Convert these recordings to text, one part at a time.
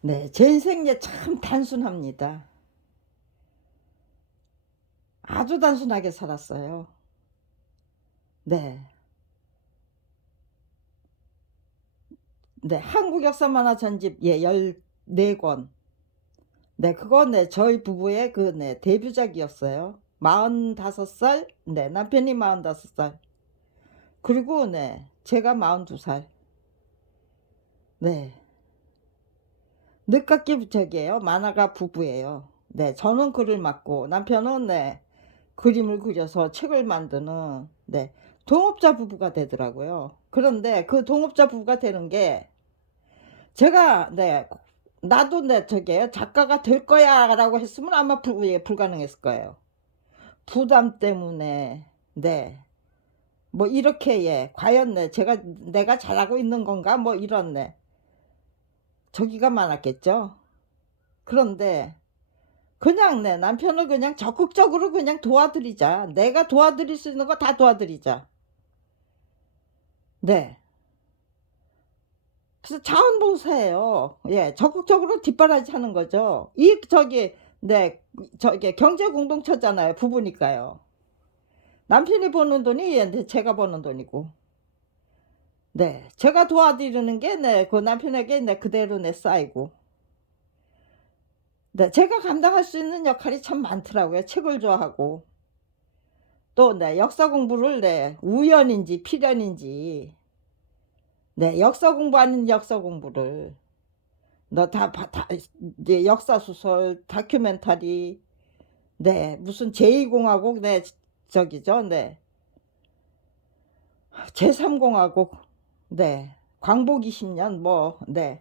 네, 제 인생에 참 단순합니다. 아주 단순하게 살았어요. 네. 네, 한국 역사 만화 전집 14권. 네, 그거 네, 저희 부부의 그 네, 데뷔작이었어요. 45살, 네, 남편이 45살. 그리고 네, 제가 42살. 네. 늦깎이 저기예요. 만화가 부부예요. 네, 저는 글을 맡고 남편은 네, 그림을 그려서 책을 만드는 네, 동업자 부부가 되더라고요. 그런데 그 동업자 부부가 되는 게 제가 네, 나도 네, 저게 작가가 될 거야라고 했으면 아마 예, 불가능했을 거예요. 부담 때문에 네, 뭐 이렇게 예, 과연 네, 내가 잘하고 있는 건가 뭐 이런 네, 저기가 많았겠죠. 그런데 그냥 내 남편을 그냥 적극적으로 그냥 도와드리자. 내가 도와드릴 수 있는 거 다 도와드리자. 네. 그래서 자원봉사예요. 예, 적극적으로 뒷바라지 하는 거죠. 네, 저기 경제 공동체잖아요. 부부니까요. 남편이 버는 돈이 예, 제가 버는 돈이고. 네, 제가 도와드리는 게 네, 그 남편에게 네, 그대로 내 쌓이고. 네, 제가 감당할 수 있는 역할이 참 많더라고요. 책을 좋아하고. 또 네, 역사 공부를 네, 우연인지 필연인지 네, 역사 공부 아닌 역사 공부를 너 다 이제 역사 소설, 다큐멘터리, 네, 무슨 제2공화국, 네, 저기죠, 네, 제3공화국, 네, 광복 20년, 뭐, 네,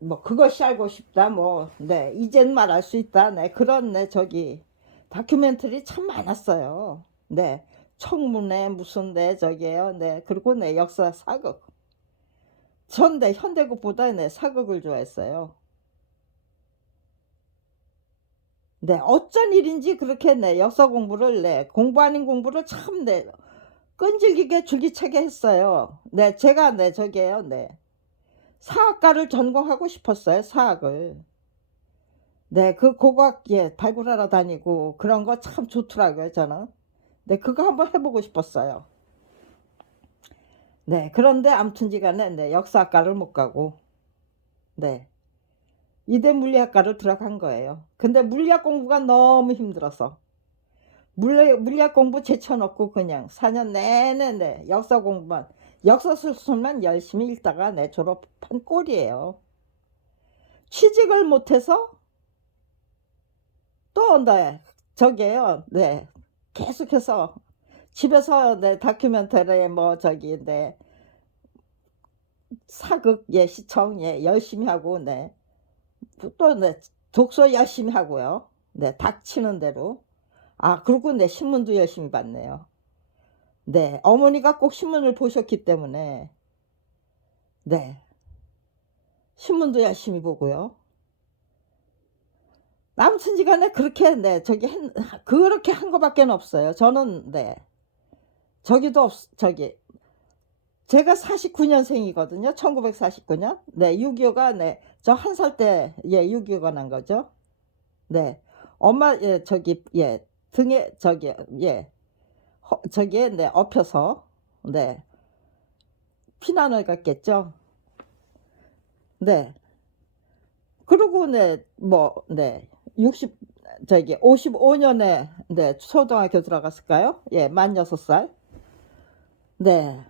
뭐 그것이 알고 싶다, 뭐, 네, 이젠 말할 수 있다, 네, 그런 네, 저기 다큐멘터리 참 많았어요. 네, 청문회 무슨 네, 저기에요, 네, 그리고 네, 역사 사극. 전 네, 현대극보다 네, 사극을 좋아했어요. 네, 어쩐 일인지 그렇게 네, 역사 공부를 네, 공부 아닌 공부를 참 네, 끈질기게 줄기차게 했어요. 네, 제가 네, 저기에요. 네. 사학과를 전공하고 싶었어요. 사학을. 네, 그 고고학 예, 발굴하러 다니고 그런 거 참 좋더라고요, 저는. 네, 그거 한번 해보고 싶었어요. 네, 그런데 아무튼지간에 네, 역사학과를 못 가고 네, 이대 물리학과를 들어간 거예요. 근데 물리학 공부가 너무 힘들어서 물리학 공부 제쳐놓고 그냥 4년 내내 네, 역사 공부만 역사 술술만 열심히 읽다가 내 졸업한 꼴이에요. 취직을 못해서 또 네, 저게요. 네, 계속해서 집에서 네, 다큐멘터리 뭐 저기 네, 사극 예 시청 예 열심히 하고 네, 또 네, 독서 열심히 하고요. 네, 닥치는 대로. 아, 그리고 네, 신문도 열심히 봤네요. 네, 어머니가 꼭 신문을 보셨기 때문에 네, 신문도 열심히 보고요. 남친지간에 그렇게 네, 그렇게 한 거밖에 없어요. 저는 네, 저기도 없 저기 제가 49년생이거든요. 1949년. 네, 6.25가 네, 저 한 살 때 예, 6.25가 난 거죠. 네, 엄마 예, 저기 예, 등에 저기 예, 저기에 네, 엎혀서 네, 피난을 갔겠죠. 네. 그리고 네, 뭐, 네, 60, 저기, 55년에, 네, 초등학교 들어갔을까요? 예, 만 6살. 네,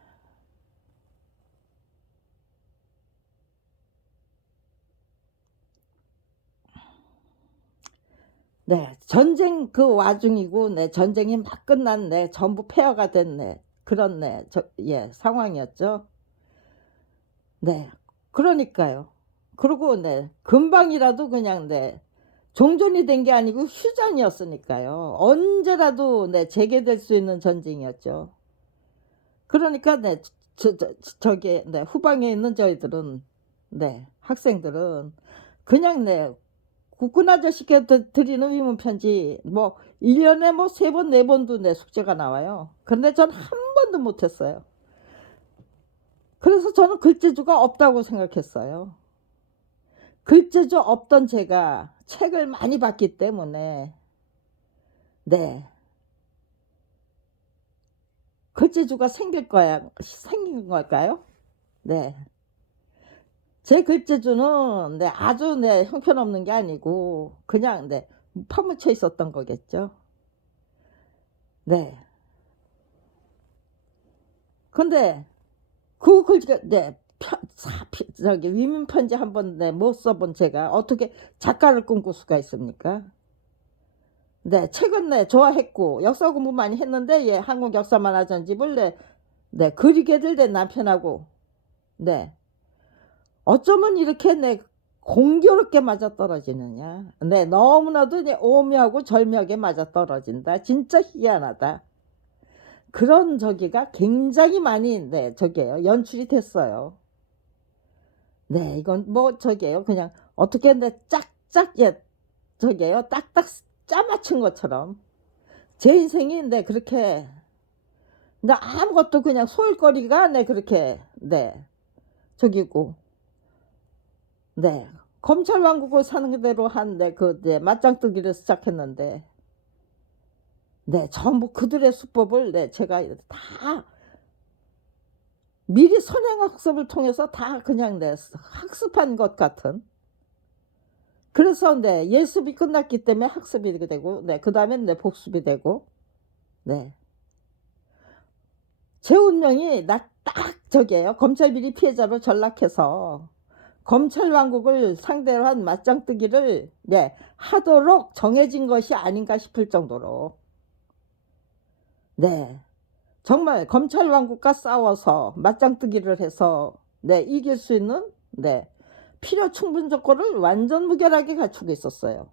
네, 전쟁 그 와중이고, 네, 전쟁이 막 끝난, 네, 전부 폐허가 된, 네, 그런, 네, 예, 상황이었죠. 네, 그러니까요. 그리고, 네, 금방이라도 그냥, 네, 종전이 된 게 아니고 휴전이었으니까요. 언제라도, 네, 재개될 수 있는 전쟁이었죠. 그러니까 네, 저기 네, 후방에 있는 저희들은 네, 학생들은 그냥 네, 국군 아저씨께 드리는 위문 편지 뭐 1년에 뭐 3번 4번도 내 숙제가 나와요. 그런데 전 한 번도 못 했어요. 그래서 저는 글재주가 없다고 생각했어요. 글재주 없던 제가 책을 많이 봤기 때문에 네 글재주가 생긴 걸까요? 네. 제 글재주는 네 아주 네 형편없는 게 아니고 그냥 네 파묻혀 있었던 거겠죠. 네. 근데 그 글씨가 네 편 사 피 저기 위민 편지 한 번 네 못 써 본 제가 어떻게 작가를 꿈꿀 수가 있습니까? 네. 책은 네 좋아했고 역사 공부 많이 했는데 예 한국 역사 만화 전집을 네 그리게들 된 남편하고 네 어쩌면 이렇게 네 공교롭게 맞아떨어지느냐. 네 너무나도 이제 오묘하고 절묘하게 맞아떨어진다. 진짜 희한하다. 그런 저기가 굉장히 많이 네 저기예요. 연출이 됐어요. 네 이건 뭐 저기예요. 그냥 어떻게 네 짝짝 예 저기예요. 딱딱 짜 맞춘 것처럼 제 인생이 네 그렇게 나 아무것도 그냥 소일거리가 네 그렇게 네 저기고 네 검찰 왕국을 사는 대로 한 네 그 네 맞짱뜨기를 시작했는데 네 전부 그들의 수법을 네 제가 다 미리 선행학습을 통해서 다 그냥 네 학습한 것 같은 그래서 네 예습이 끝났기 때문에 학습이 되고 네 그다음엔 네 복습이 되고 네 제 운명이 나 딱 저기예요. 검찰 비리 피해자로 전락해서 검찰 왕국을 상대로 한 맞짱뜨기를 네 하도록 정해진 것이 아닌가 싶을 정도로 네 정말 검찰 왕국과 싸워서 맞짱뜨기를 해서 네 이길 수 있는 네 필요 충분 조건을 완전 무결하게 갖추고 있었어요.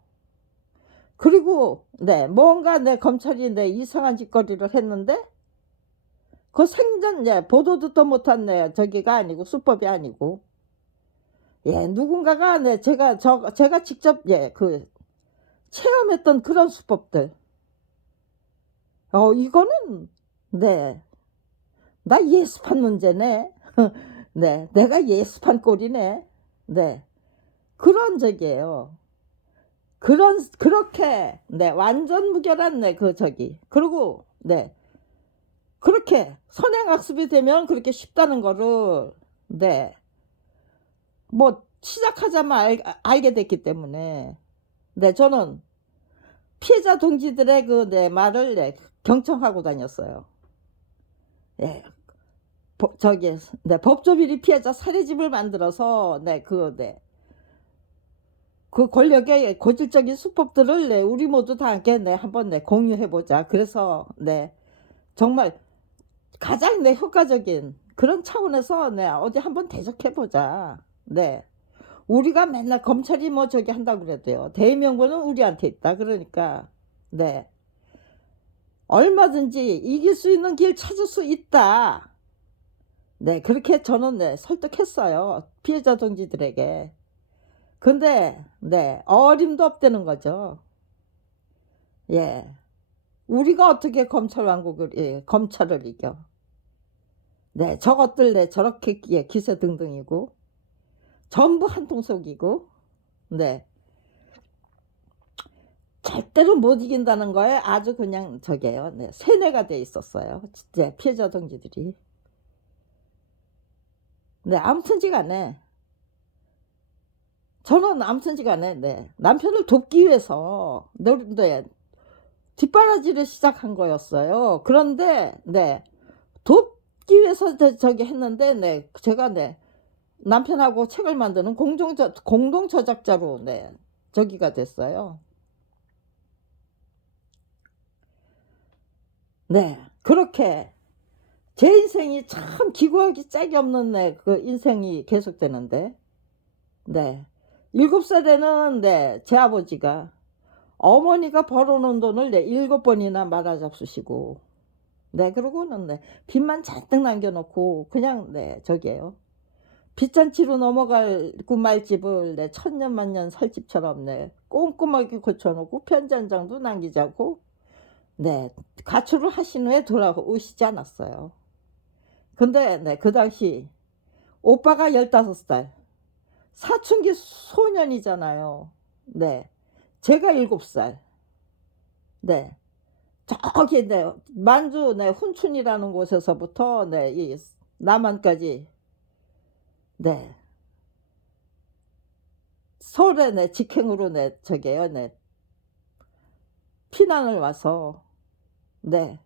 그리고 네 뭔가 네 검찰이 네 이상한 짓거리를 했는데 그 생전 네 보도 듣도 못한 네 저기가 아니고 수법이 아니고 예 누군가가 네 제가 직접 예 그 체험했던 그런 수법들 이거는 네 '나 예습한 문제네.' 네 '내가 예습한 꼴이네.' 네 그런 적이에요. 그렇게 네 완전 무결한 네 그 저기 그리고 네 그렇게 선행학습이 되면 그렇게 쉽다는 거를 네 뭐 시작하자마 알게 됐기 때문에 네 저는 피해자 동지들의 그 네 말을 네 경청하고 다녔어요. 예. 저기 네 법조비리 피해자 사례집을 만들어서 그 권력의 고질적인 수법들을 네 우리 모두 다 함께 네 한번 네 공유해 보자. 그래서 네 정말 가장 네 효과적인 그런 차원에서 네 어디 한번 대적해 보자. 네. 우리가 맨날 검찰이 뭐 저기 한다고 그래도요. 대명분은 우리한테 있다. 그러니까 네. 얼마든지 이길 수 있는 길 찾을 수 있다. 네. 그렇게 저는 네 설득했어요. 피해자 동지들에게. 근데 네 어림도 없다는 거죠. 예. 우리가 어떻게 검찰 왕국을 예 검찰을 이겨. 네. 저것들 네 저렇게 예 기세등등이고 전부 한통속이고 네. 절대로 못 이긴다는 거에 아주 그냥 저기예요. 네. 세뇌가 돼 있었어요. 네 피해자 동지들이. 네. 아무튼지간에 저는 아무튼지간에 네 남편을 돕기 위해서 네 뒷바라지를 시작한 거였어요. 그런데 네 돕기 위해서 저기 했는데 네 제가 네 남편하고 책을 만드는 공동 저작자로 네 저기가 됐어요. 네. 그렇게 제 인생이 참 기구하기 짝이 없는 네 그 인생이 계속되는데 네 7 살에는 네 제 아버지가 어머니가 벌어 놓은 돈을 네 7 번이나 말아잡수시고 네 그러고는 네 빚만 잔뜩 남겨 놓고 그냥 네 저기예요. 빚잔치로 넘어갈 말집을 네 천년만년 살 집처럼 네 꼼꼼하게 고쳐 놓고 편지 한 장도 남기지 않고 네 가출을 하신 후에 돌아오시지 않았어요. 근데 네 그 당시 오빠가 15 살 사춘기 소년이잖아요. 네. 제가 7살. 네. 저기 네 만주 네 훈춘이라는 곳에서부터 네 이 남한까지 네 서울에 네 직행으로 네 저기요 네 피난을 와서 네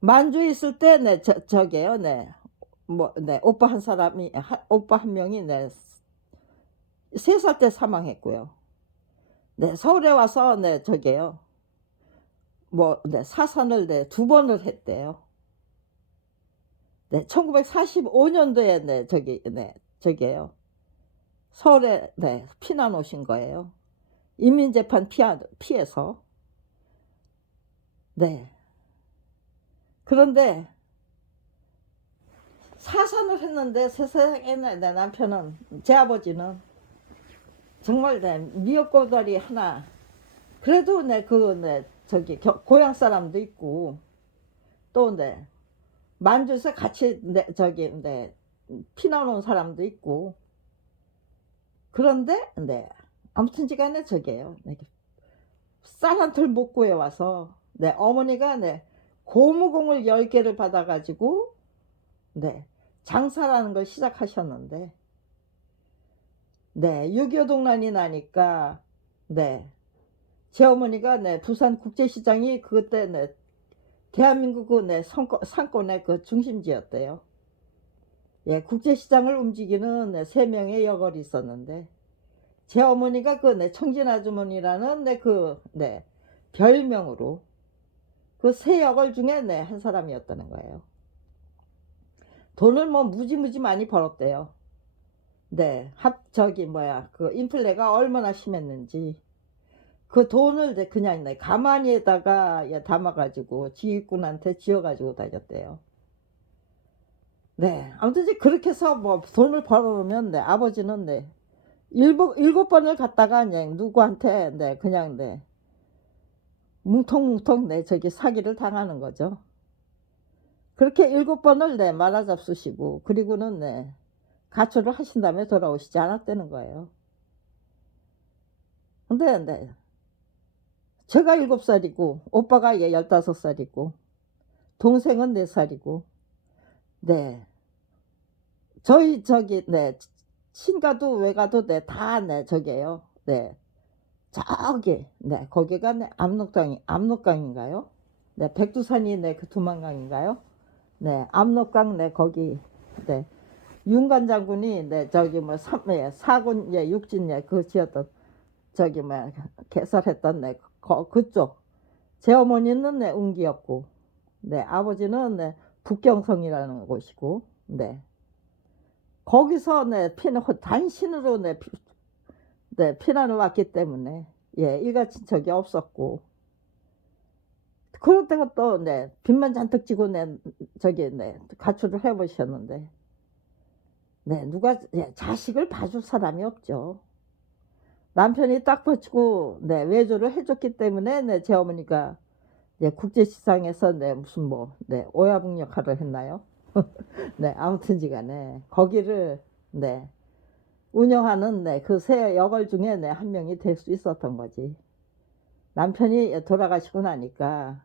만주에 있을 때 네 저기요 네 뭐 네 오빠 한 사람이 오빠 한 명이 네 3살 때 사망했고요. 네 서울에 와서 네 저기요 뭐 네 사산을 네 2번을 했대요. 네 1945 년도에 네 저기 네 저기요 서울에 네 피난 오신 거예요. 인민재판 피해서. 네. 그런데 사산을 했는데 세상에 내 남편은 제 아버지는 정말 내 미역고다리 하나 그래도 내 그 내 저기 고향 사람도 있고 또 내 만주에서 같이 내 저기 내 피난 온 사람도 있고 그런데 네 아무튼지간에 저기예요. 네 쌀 한 톨 못 구해 와서 네 어머니가 네 고무공을 10개를 받아 가지고 네 장사라는 걸 시작하셨는데 네 6.25 동란이 나니까 네 제 어머니가 네 부산 국제시장이 그때 네 대한민국 그 네 상권의 그 중심지였대요. 예 국제시장을 움직이는 네 3명의 여걸이 있었는데 제 어머니가 그 네 청진 아주머니라는 네 그 네 별명으로 그 3여걸 중에 네 한 사람이었다는 거예요. 돈을 뭐 무지무지 많이 벌었대요. 네. 저기 뭐야 그 인플레가 얼마나 심했는지 그 돈을 이제 그냥 네 가마니에다가 예 담아 가지고 지휘꾼한테 쥐어 가지고 다녔대요. 네. 아무튼 이제 그렇게 해서 뭐 돈을 벌어 놓으면 네 아버지는 네 일곱 번을 갔다가 그냥 누구한테 네 그냥 네 뭉텅뭉텅 네 저기 사기를 당하는 거죠. 그렇게 7번을 네 말아잡수시고 그리고는 네 가출을 하신 다음에 돌아오시지 않았다는 거예요. 근데 네 제가 7살이고 오빠가 예 15살이고 동생은 4살이고 네 저희 저기 네 친가도 외가도 네 다 네 저기예요. 네 저기 네 거기가 네 압록강인가요? 네 백두산이 네 그 두만강인가요? 네 압록강 네 거기 네 윤관 장군이 네 저기 뭐 예 사군 예 육진 예 그 지었던 저기 뭐야 개설했던 네 그쪽 제 어머니는 네 운기였고 네 아버지는 네 북경성이라는 곳이고 네 거기서 네 단신으로 네 피난을 왔기 때문에 예 일가 친척이 없었고 그렇다고 또 네 빚만 잔뜩 지고 네 저기 네 가출을 해 보셨는데 네 누가 예 자식을 봐줄 사람이 없죠. 남편이 딱 버티고 네 외조를 해 줬기 때문에 네 제 어머니가 네 국제시장에서 네 무슨 뭐 네 오야붕 역할을 했나요? 네 아무튼지간에 거기를 네 운영하는 네 그 세 여걸 중에 네 한 명이 될 수 있었던 거지. 남편이 예 돌아가시고 나니까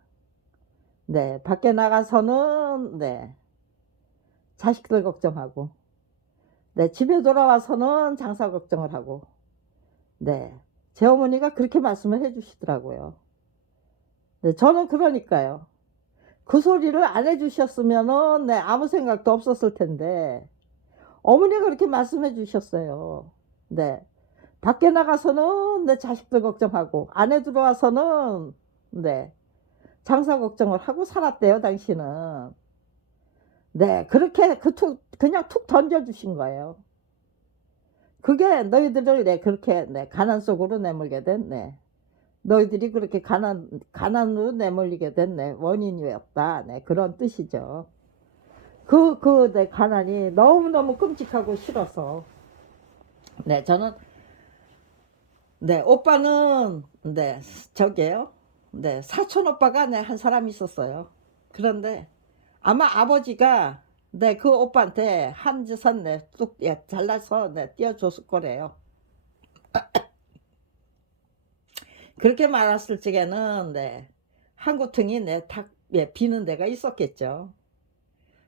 네 밖에 나가서는 네 자식들 걱정하고 네 집에 돌아와서는 장사 걱정을 하고 네 제 어머니가 그렇게 말씀을 해 주시더라고요. 네 저는 그러니까요. 그 소리를 안 해 주셨으면은 네 아무 생각도 없었을 텐데 어머니가 그렇게 말씀해 주셨어요. 네. 밖에 나가서는 내 자식들 걱정하고 안에 들어와서는 네 장사 걱정을 하고 살았대요 당신은. 네 그렇게 그냥 툭 던져 주신 거예요. 그게 너희들을 네 그렇게 네 가난 속으로 내몰게 된 네 너희들이 그렇게 가난으로 내몰리게 된 네 원인이었다. 네 그런 뜻이죠. 네 가난이 너무너무 끔찍하고 싫어서 네 저는 네 오빠는 네 저기요. 네 사촌 오빠가 네 한 사람 있었어요. 그런데 아마 아버지가 네, 그 오빠한테 한 지선 뚝 예, 잘라서 띄워줬을 거래요. 그렇게 말았을 적에는 한구퉁이 탁 예, 비는 데가 있었겠죠.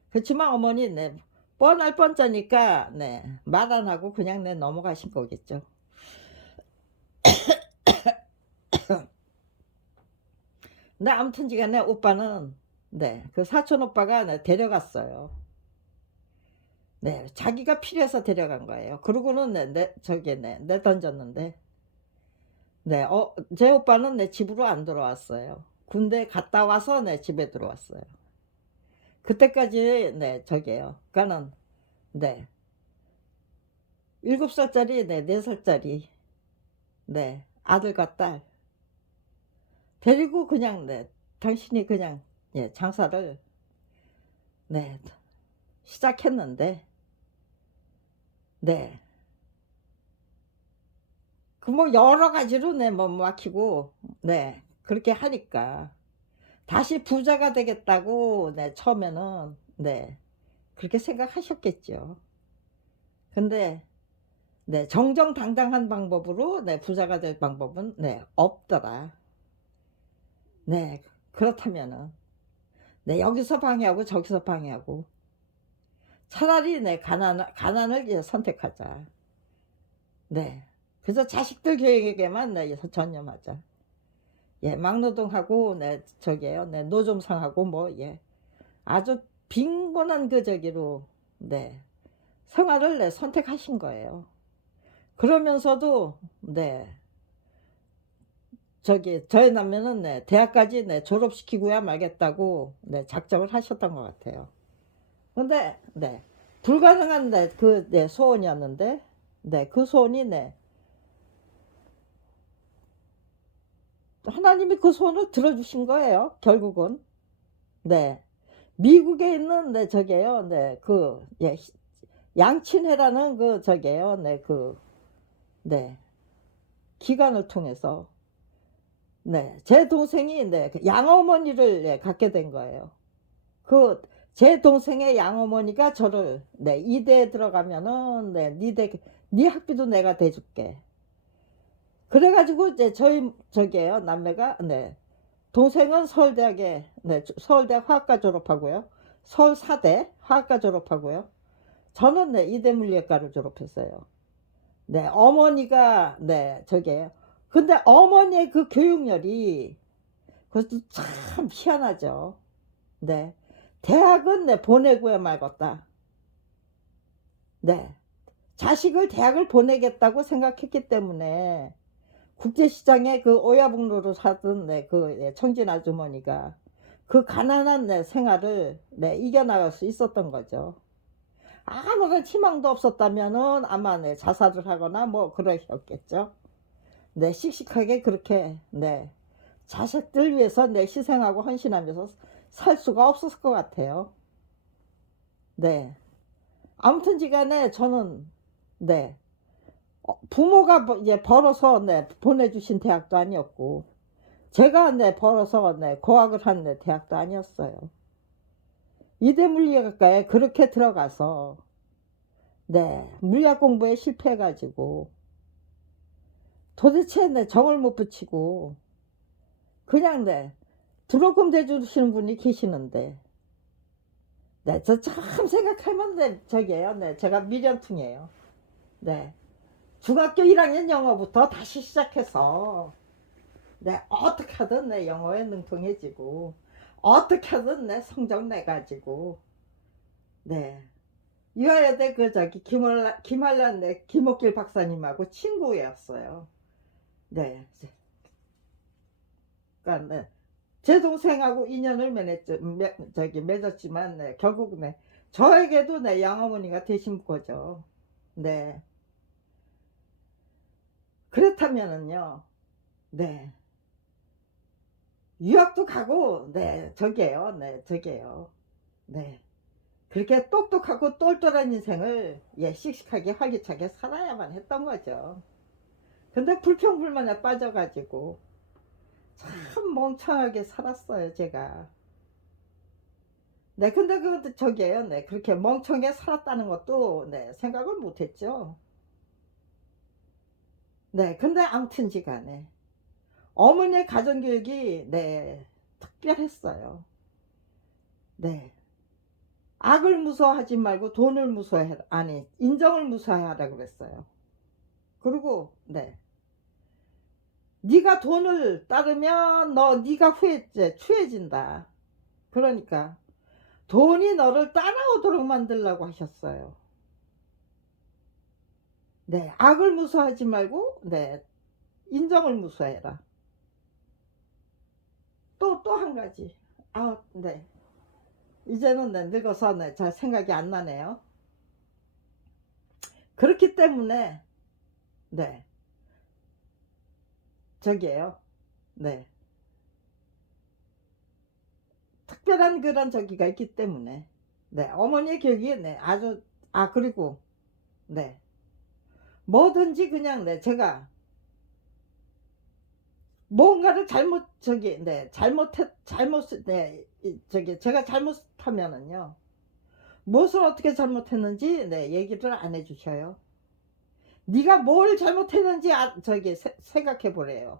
그렇지만 어머니 뻔할 뻔짜니까 말 안 하고 그냥 넘어가신 거겠죠. 근데 아무튼지간에 오빠는 그 사촌 오빠가 데려갔어요. 자기가 필요해서 데려간 거예요. 그러고는 저기 내던졌는데 제 오빠는 내 집으로 안 들어왔어요. 군대 갔다 와서 내 집에 들어왔어요. 그때까지 저기요. 그러니까는 네 7살짜리 4살짜리 아들과 딸 데리고 그냥 당신이 그냥 예, 장사를 네 시작했는데 그 뭐 여러 가지로 뭐 막히고 그렇게 하니까 다시 부자가 되겠다고 처음에는 그렇게 생각하셨겠죠. 근데 정정당당한 방법으로 부자가 될 방법은 없더라. 그렇다면은 여기서 방해하고 저기서 방해하고 차라리 가난을 이제 선택하자. 그래서 자식들 교육에게만 전념하자. 예, 막노동하고 저기에요. 노점상하고 뭐 예. 아주 빈곤한 그 저기로 생활을 선택하신 거예요. 그러면서도 저기 저희 남매는 대학까지 졸업시키고야 말겠다고 작정을 하셨던 것 같아요. 근데 불가능한 그 소원이었는데 그 소원이 하나님이 그 소원을 들어주신 거예요. 결국은 미국에 있는 저게요. 그 예, 양친회라는 그 저게요. 그 기관을 통해서 제 동생이 그 양어머니를 갖게 된 거예요. 그 제 동생의 양어머니가 저를 이대에 들어가면은 네 학비도 내가 대줄게. 그래가지고 이제 저기에요. 남매가 동생은 서울대학에 서울대학 화학과 졸업하고요. 서울사대 화학과 졸업하고요. 저는 이대 물리학과를 졸업했어요. 어머니가 저기에요. 근데 어머니의 그 교육열이 그것도 참 희한하죠. 대학은 보내고야 말겠다. 자식을 대학을 보내겠다고 생각했기 때문에 국제시장에 그 오야북로로 사던 그 청진 아주머니가 그 가난한 생활을 이겨나갈 수 있었던 거죠. 아무런 희망도 없었다면은 아마 자살을 하거나 뭐 그러셨겠죠. 씩씩하게 그렇게 자식들 위해서 희생하고 헌신하면서 살 수가 없었을 것 같아요. 아무튼지간에 저는 부모가 이제 벌어서 보내주신 대학도 아니었고 제가 벌어서 고학을 한 대학도 아니었어요. 이대 물리학과에 그렇게 들어가서 물리학 공부에 실패해가지고 도대체 정을 못 붙이고 그냥 등록금 대주시는 분이 계시는데 저 참 생각하면 저기에요. 제가 미련퉁이에요. 중학교 1학년 영어부터 다시 시작해서 어떻게 하든 영어에 능통해지고 어떻게 하든 성적 내가지고 유아여대 그 저기 김한란 김옥길 박사님하고 친구였어요. 그러니까 제 동생하고 인연을 맺었지만 결국 저에게도 양어머니가 되신 거죠. 그렇다면은요. 유학도 가고 저게요. 저게요. 그렇게 똑똑하고 똘똘한 인생을 씩씩하게 활기차게 살아야만 했던 거죠. 근데 불평불만에 빠져가지고 참 멍청하게 살았어요. 제가 네, 근데 그 저기에요. 네, 그렇게 멍청하게 살았다는 것도 네, 생각을 못 했죠. 네, 근데 아무튼지 간에 어머니의 가정교육이 네, 특별했어요. 네. 악을 무서워하지 말고 돈을 무서워해라. 아니, 인정을 무서워하라 그랬어요. 그리고 네. 네가 돈을 따르면 네가 추해진다. 그러니까 돈이 너를 따라오도록 만들라고 하셨어요. 네, 악을 무서워하지 말고 네, 인정을 무서워해라. 또 한 가지. 네. 이제는 네, 늙어서 네, 잘 생각이 안 나네요. 그렇기 때문에 네, 저기에요. 네, 특별한 그런 저기가 있기 때문에 네, 어머니의 교육이 네, 아주 그리고 네, 뭐든지 그냥 네, 제가 뭔가를 제가 잘못하면은요, 무엇을 어떻게 잘못했는지 네, 얘기를 안 해주셔요. 네가 뭘 잘못했는지 생각해 보래요.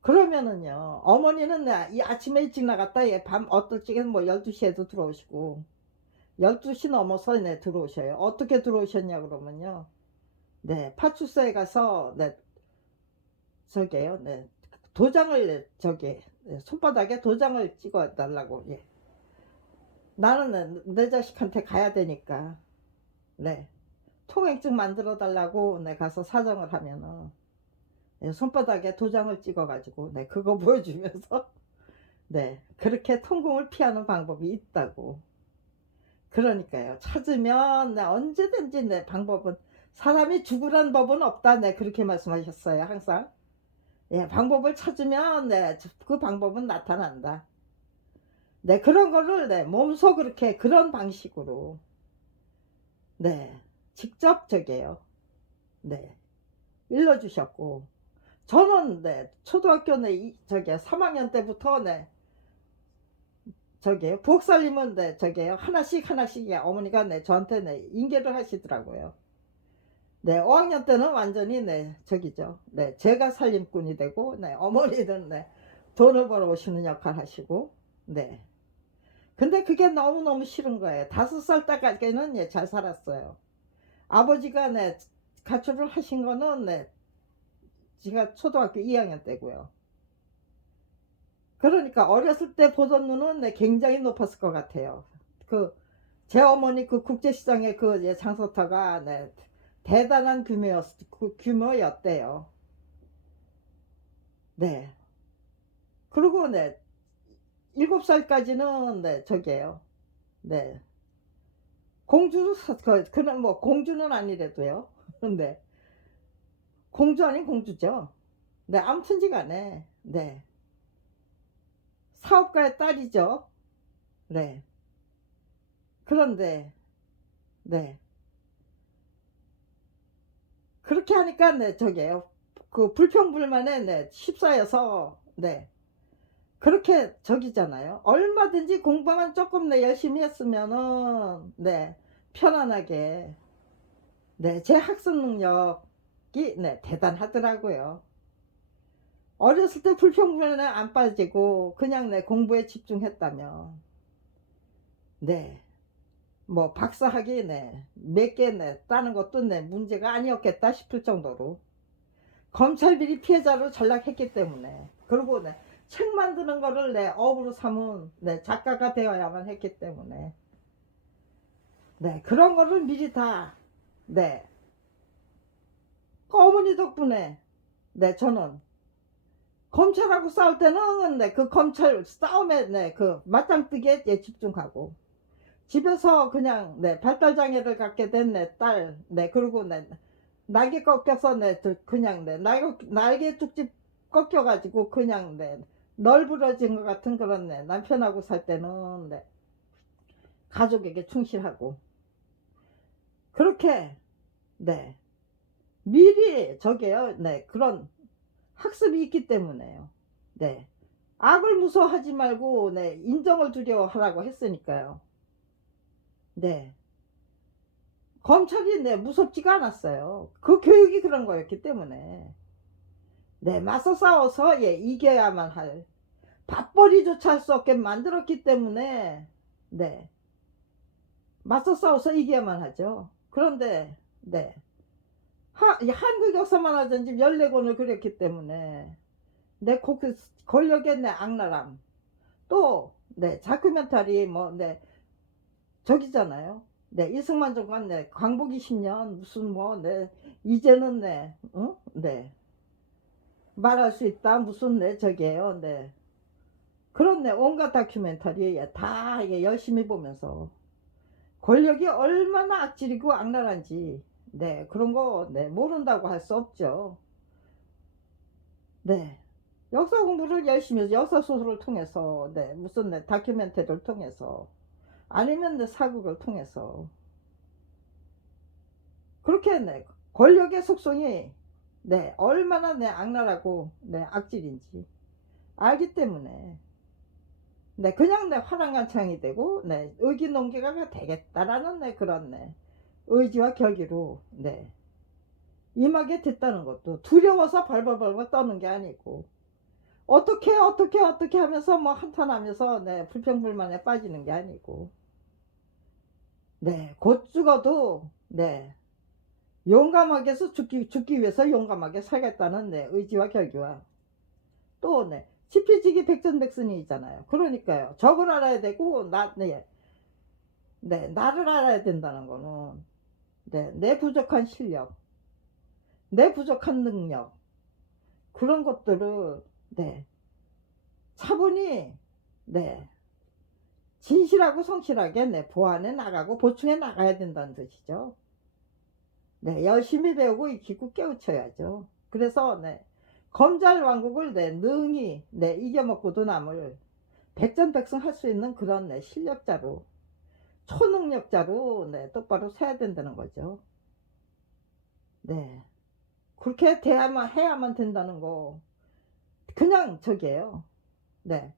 그러면은요, 어머니는 이 아침에 일찍 나갔다 밤 어떨 적엔 뭐 12시에도 들어오시고 12시 넘어서 네, 들어오셔요. 어떻게 들어오셨냐 그러면요, 네, 파출소에 가서 네, 저기요, 네, 도장을 네, 손바닥에 도장을 찍어 달라고. 예. 나는 내 자식한테 가야 되니까 네, 통행증 만들어 달라고 네, 가서 사정을 하면은 네, 손바닥에 도장을 찍어 가지고 네, 그거 보여주면서 네, 그렇게 통공을 피하는 방법이 있다고. 그러니까요, 찾으면 네, 언제든지 네, 방법은, 사람이 죽으란 법은 없다 네, 그렇게 말씀하셨어요 항상. 예, 방법을 찾으면 네, 그 방법은 나타난다. 네, 그런 거를 네, 몸소 그렇게 그런 방식으로 네, 직접 저게요. 네, 일러주셨고, 저는 네, 초등학교 네, 3학년 때부터 네, 부엌살림은 네, 하나씩 하나씩 어머니가 네, 저한테 네, 인계를 하시더라고요. 네, 5학년 때는 완전히 네, 네, 제가 살림꾼이 되고, 네, 어머니는 네, 돈을 벌어 오시는 역할 하시고, 네. 근데 그게 너무너무 싫은 거예요. 5살 때까지는 예, 잘 살았어요. 아버지가 네, 가출을 하신 거는 네, 제가 초등학교 2학년 때고요. 그러니까 어렸을 때 보던 눈은 네, 굉장히 높았을 것 같아요. 제 어머니 국제시장의 예, 장소터가 네, 대단한 규모였대요. 네. 그리고 네, 7살까지는 네, 네. 그는 뭐 공주는 아니래도요. 근데 공주 아닌 공주죠. 네, 아무튼지간에 네, 사업가의 딸이죠. 네. 그런데 네, 그렇게 하니까 네, 불평불만에 네, 십사여서 네, 그렇게 얼마든지 공부만 조금 네, 열심히 했으면은 네, 편안하게 네, 제 학습 능력이 네, 대단하더라고요. 어렸을 때 불평불만에 안 빠지고 그냥 내 공부에 집중했다면 네, 뭐 박사학위 네, 몇 개 따는 것도 네, 문제가 아니었겠다 싶을 정도로 검찰 비리 피해자로 전락했기 때문에, 그리고 네, 책 만드는 거를 내 업으로 삼은 네, 작가가 되어야만 했기 때문에 네, 그런 거를 미리 다 네, 어머니 덕분에 네, 저는 검찰하고 싸울 때는 네, 그 검찰 싸움에 네, 그 맞짱뜨기에 예, 집중하고, 집에서 그냥 네, 발달장애를 갖게 된 내 딸, 네, 그리고 네, 날개 꺾여서 네, 그냥 네, 날개 쭉집 꺾여가지고 그냥 네, 널브러진 것 같은 그런 네, 남편하고 살 때는 네, 가족에게 충실하고, 그렇게 네, 미리 네, 그런 학습이 있기 때문에요. 네. 악을 무서워하지 말고 네 인정을 두려워하라고 했으니까요. 네. 검찰이 네 무섭지가 않았어요. 그 교육이 그런 거였기 때문에. 네, 맞서 싸워서 예 이겨야만 할 밥벌이조차 할 수 없게 만들었기 때문에 네 맞서 싸워서 이겨야만 하죠. 그런데 네 한국 역사만 하든지 14권을 그렸기 때문에 내 권력의 내 악랄함 또 네 다큐멘터리 뭐 네 저기잖아요. 네 이승만 장관 네 광복 20년 무슨 뭐 네 이제는 네 응? 네 말할 수 있다 무슨 네 저기에요. 네 그런 네 온갖 다큐멘터리에 다 이게 열심히 보면서 권력이 얼마나 악질이고 악랄한지 네 그런 거 네 모른다고 할 수 없죠. 네 역사 공부를 열심히 해서 역사 소설을 통해서 네 무슨 네 다큐멘터리를 통해서 아니면 네 사극을 통해서 그렇게 네 권력의 속성이 네 얼마나 네 악랄하고 네 악질인지 알기 때문에 네 그냥 네 화랑간창이 되고 네 의기농기가 되겠다라는 네 그런 네 의지와 결기로 네 임하게 됐다는 것도 두려워서 벌벌벌벌 떠는 게 아니고 어떻게 하면서 뭐 한탄하면서 네 불평불만에 빠지는 게 아니고 네 곧 죽어도 네 용감하게 해서 죽기 위해서 용감하게 살겠다는 네 의지와 결기와 또 네 지피지기 백전백승이잖아요. 그러니까요 적을 알아야 되고 네 나를 알아야 된다는 거는 네 내 부족한 실력 내 부족한 능력 그런 것들을 네 차분히 네 진실하고 성실하게 네 보완해 나가고 보충해 나가야 된다는 뜻이죠. 네 열심히 배우고 익히고 깨우쳐야죠. 그래서 네 검잘 왕국을 네 능히 네 이겨먹고도 남을 백전백승할 수 있는 그런 네 실력자로 초능력자로 네 똑바로 서야 된다는 거죠. 네 그렇게 돼야만 해야만 된다는 거 그냥 저기에요. 네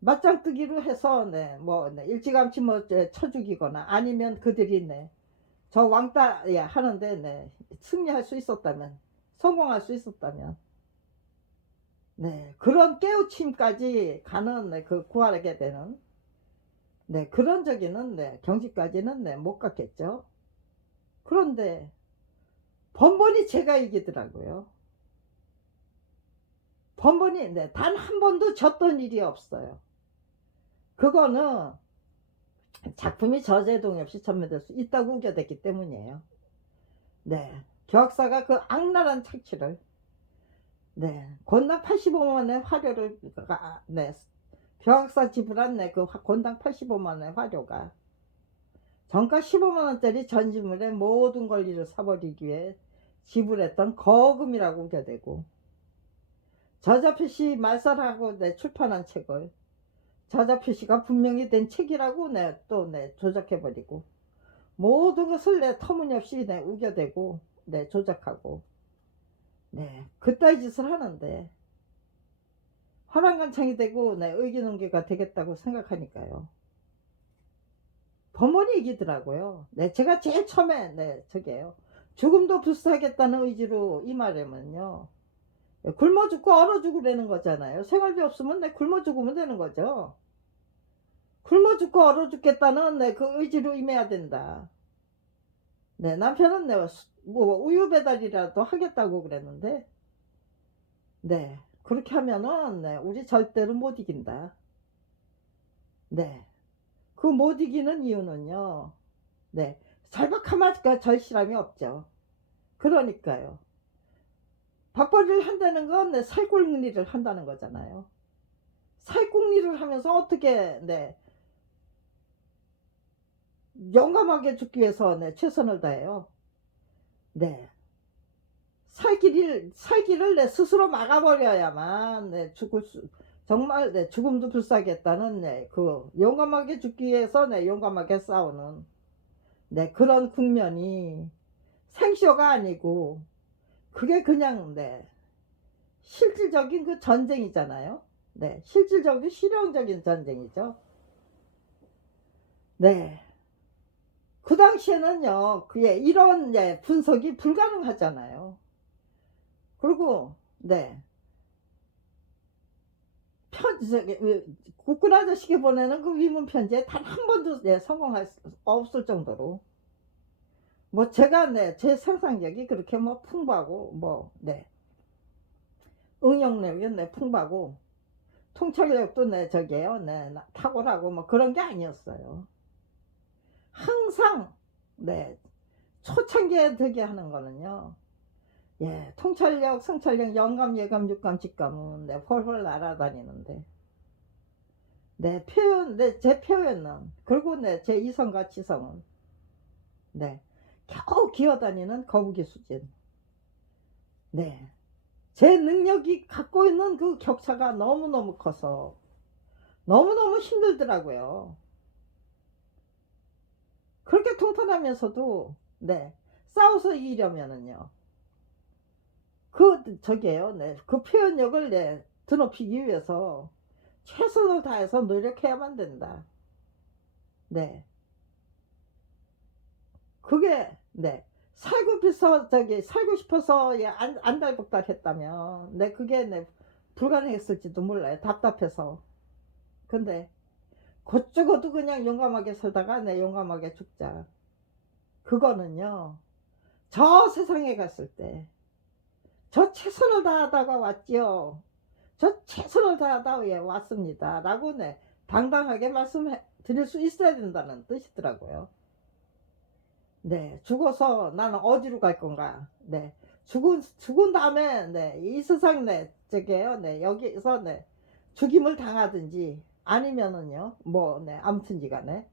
맞짱뜨기로 해서 네뭐 네, 일찌감치 뭐 쳐 죽이거나 아니면 그들이 네 저 왕따 예, 하는데 네 승리할 수 있었다면 성공할 수 있었다면 네 그런 깨우침까지 가는 네, 그 구하게 되는 네 그런 저기는 네 경지까지는 네 못 갔겠죠. 그런데 번번이 제가 이기더라고요. 번번이 네 단 한 번도 졌던 일이 없어요. 그거는 작품이 저제동이 없이 전매될 수 있다고 우겨댔기 때문이에요. 네 교학사가 그 악랄한 착취를 네 권당 85만원의 화료를 네 교학사 지불한 네그 권당 85만원의 화료가 정가 15만원짜리 전지물의 모든 권리를 사버리기 위해 지불했던 거금이라고 우겨대고 저자표시 말살하고 네 출판한 책을 저자표시가 분명히 된 책이라고 네 또 네 조작해버리고 모든 것을 내 터무니없이 내 우겨대고 내 조작하고 네 그따위 짓을 하는데 화랑간창이 되고 내 의기농기가 되겠다고 생각하니까요 범원이 이기더라고요. 네 제가 제일 처음에 네 저게요 죽음도 불사하겠다는 의지로 이 말하면요 굶어 죽고 얼어 죽으라는 거잖아요. 생활비 없으면 내 굶어 죽으면 되는 거죠. 굶어 죽고 얼어 죽겠다는 내 그 의지로 임해야 된다. 네 남편은 내가 뭐 우유 배달이라도 하겠다고 그랬는데 네 그렇게 하면은 네 우리 절대로 못 이긴다. 네 그 못 이기는 이유는요 네 절박함과 절실함이 없죠. 그러니까요 밥벌이를 한다는 건 네, 살궁리를 한다는 거잖아요. 살궁리를 하면서 어떻게 네 용감하게 죽기 위해서 네 최선을 다해요. 네 살기를 내 스스로 막아버려야만 내 죽을 수 정말 내 죽음도 불사하겠다는 내그 용감하게 죽기 위해서 내 용감하게 싸우는 네 그런 국면이 생쇼가 아니고 그게 그냥 네 실질적인 그 전쟁이잖아요. 네, 실질적인 실용적인 전쟁이죠. 네. 그 당시에는요, 그게 이런 분석이 불가능하잖아요. 그리고, 네. 국군 아저씨께 보내는 그 위문 편지에 단 한 번도 성공할 수 없을 정도로. 뭐 제가 제 상상력이 그렇게 뭐 풍부하고, 응용력이 풍부하고, 통찰력도 저게요, 탁월하고 뭐 그런 게 아니었어요. 항상, 네, 초창기에 되게 하는 거는요. 통찰력, 성찰력, 영감, 예감, 육감, 직감은 펄펄 날아다니는데, 제 표현은, 그리고 제 이성과 지성은, 겨우 기어다니는 거북이 수준. 제 능력이 갖고 있는 그 격차가 너무너무 커서, 너무너무 힘들더라고요. 그렇게 통탄하면서도, 싸워서 이기려면은요, 그 표현력을 드높이기 위해서 최선을 다해서 노력해야만 된다. 그게, 살고 싶어서 안달복달 했다면, 그게 불가능했을지도 몰라요. 답답해서. 근데, 곧 죽어도 그냥 용감하게 살다가 용감하게 죽자. 그거는요, 저 세상에 갔을 때, 저 최선을 다하다가 왔지요. 저 최선을 다하다 왔습니다. 라고 당당하게 말씀해 드릴 수 있어야 된다는 뜻이더라고요. 죽어서 나는 어디로 갈 건가. 죽은 다음에, 이 세상, 여기서, 죽임을 당하든지, 아니면은요, 아무튼지 간에,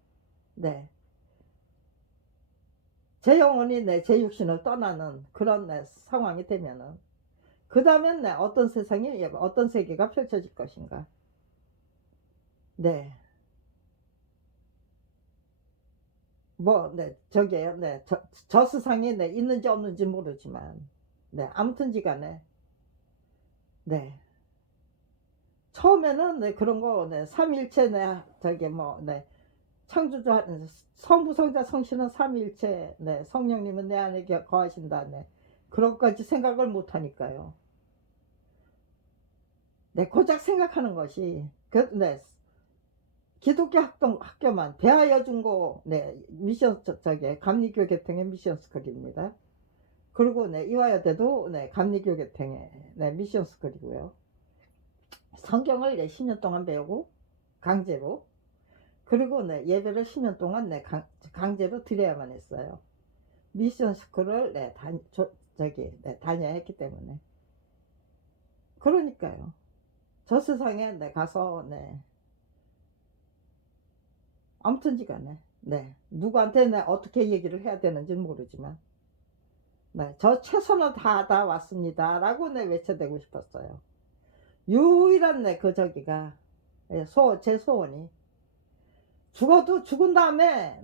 제 영혼이 제 육신을 떠나는 그런 상황이 되면은, 그 다음엔 어떤 세상이, 어떤 세계가 펼쳐질 것인가. 저게요. 저 세상에 있는지 없는지 모르지만, 아무튼지 간에, 처음에는 그런 거, 삼일체, 창조자, 성부, 성자, 성신은 삼일체, 성령님은 내 안에 거하신다, 그런 것까지 생각을 못 하니까요. 고작 생각하는 것이, 기독교 학교만 배하여 준 거, 미션, 감리교 계통의 미션 스쿨입니다. 그리고 이화여대도 감리교 계통의 미션 스쿨이고요. 성경을 10년 동안 배우고, 강제로. 그리고 예배를 10년 동안 강제로 드려야만 했어요. 미션 스쿨을 다녀야 했기 때문에. 그러니까요. 저 세상에 가서, 아무튼지 간에, 누구한테 어떻게 얘기를 해야 되는지는 모르지만, 저 최선을 다하다 왔습니다. 라고 외쳐대고 싶었어요. 유일한 제 소원이, 죽어도 죽은 다음에,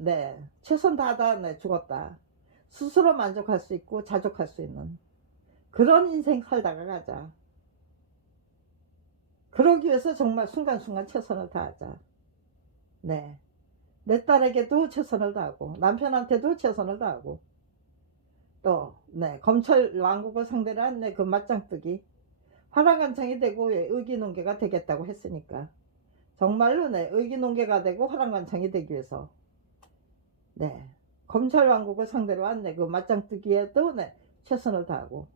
최선 다하다 죽었다. 스스로 만족할 수 있고 자족할 수 있는 그런 인생 살다가 가자. 그러기 위해서 정말 순간순간 최선을 다하자. 내 딸에게도 최선을 다하고, 남편한테도 최선을 다하고, 또, 검찰 왕국을 상대로 한 그 맞짱뜨기, 화랑간창이 되고 의기농계가 되겠다고 했으니까, 정말로 의기농계가 되고 화랑간창이 되기 위해서, 검찰 왕국을 상대로 한 그 맞짱뜨기에도 최선을 다하고,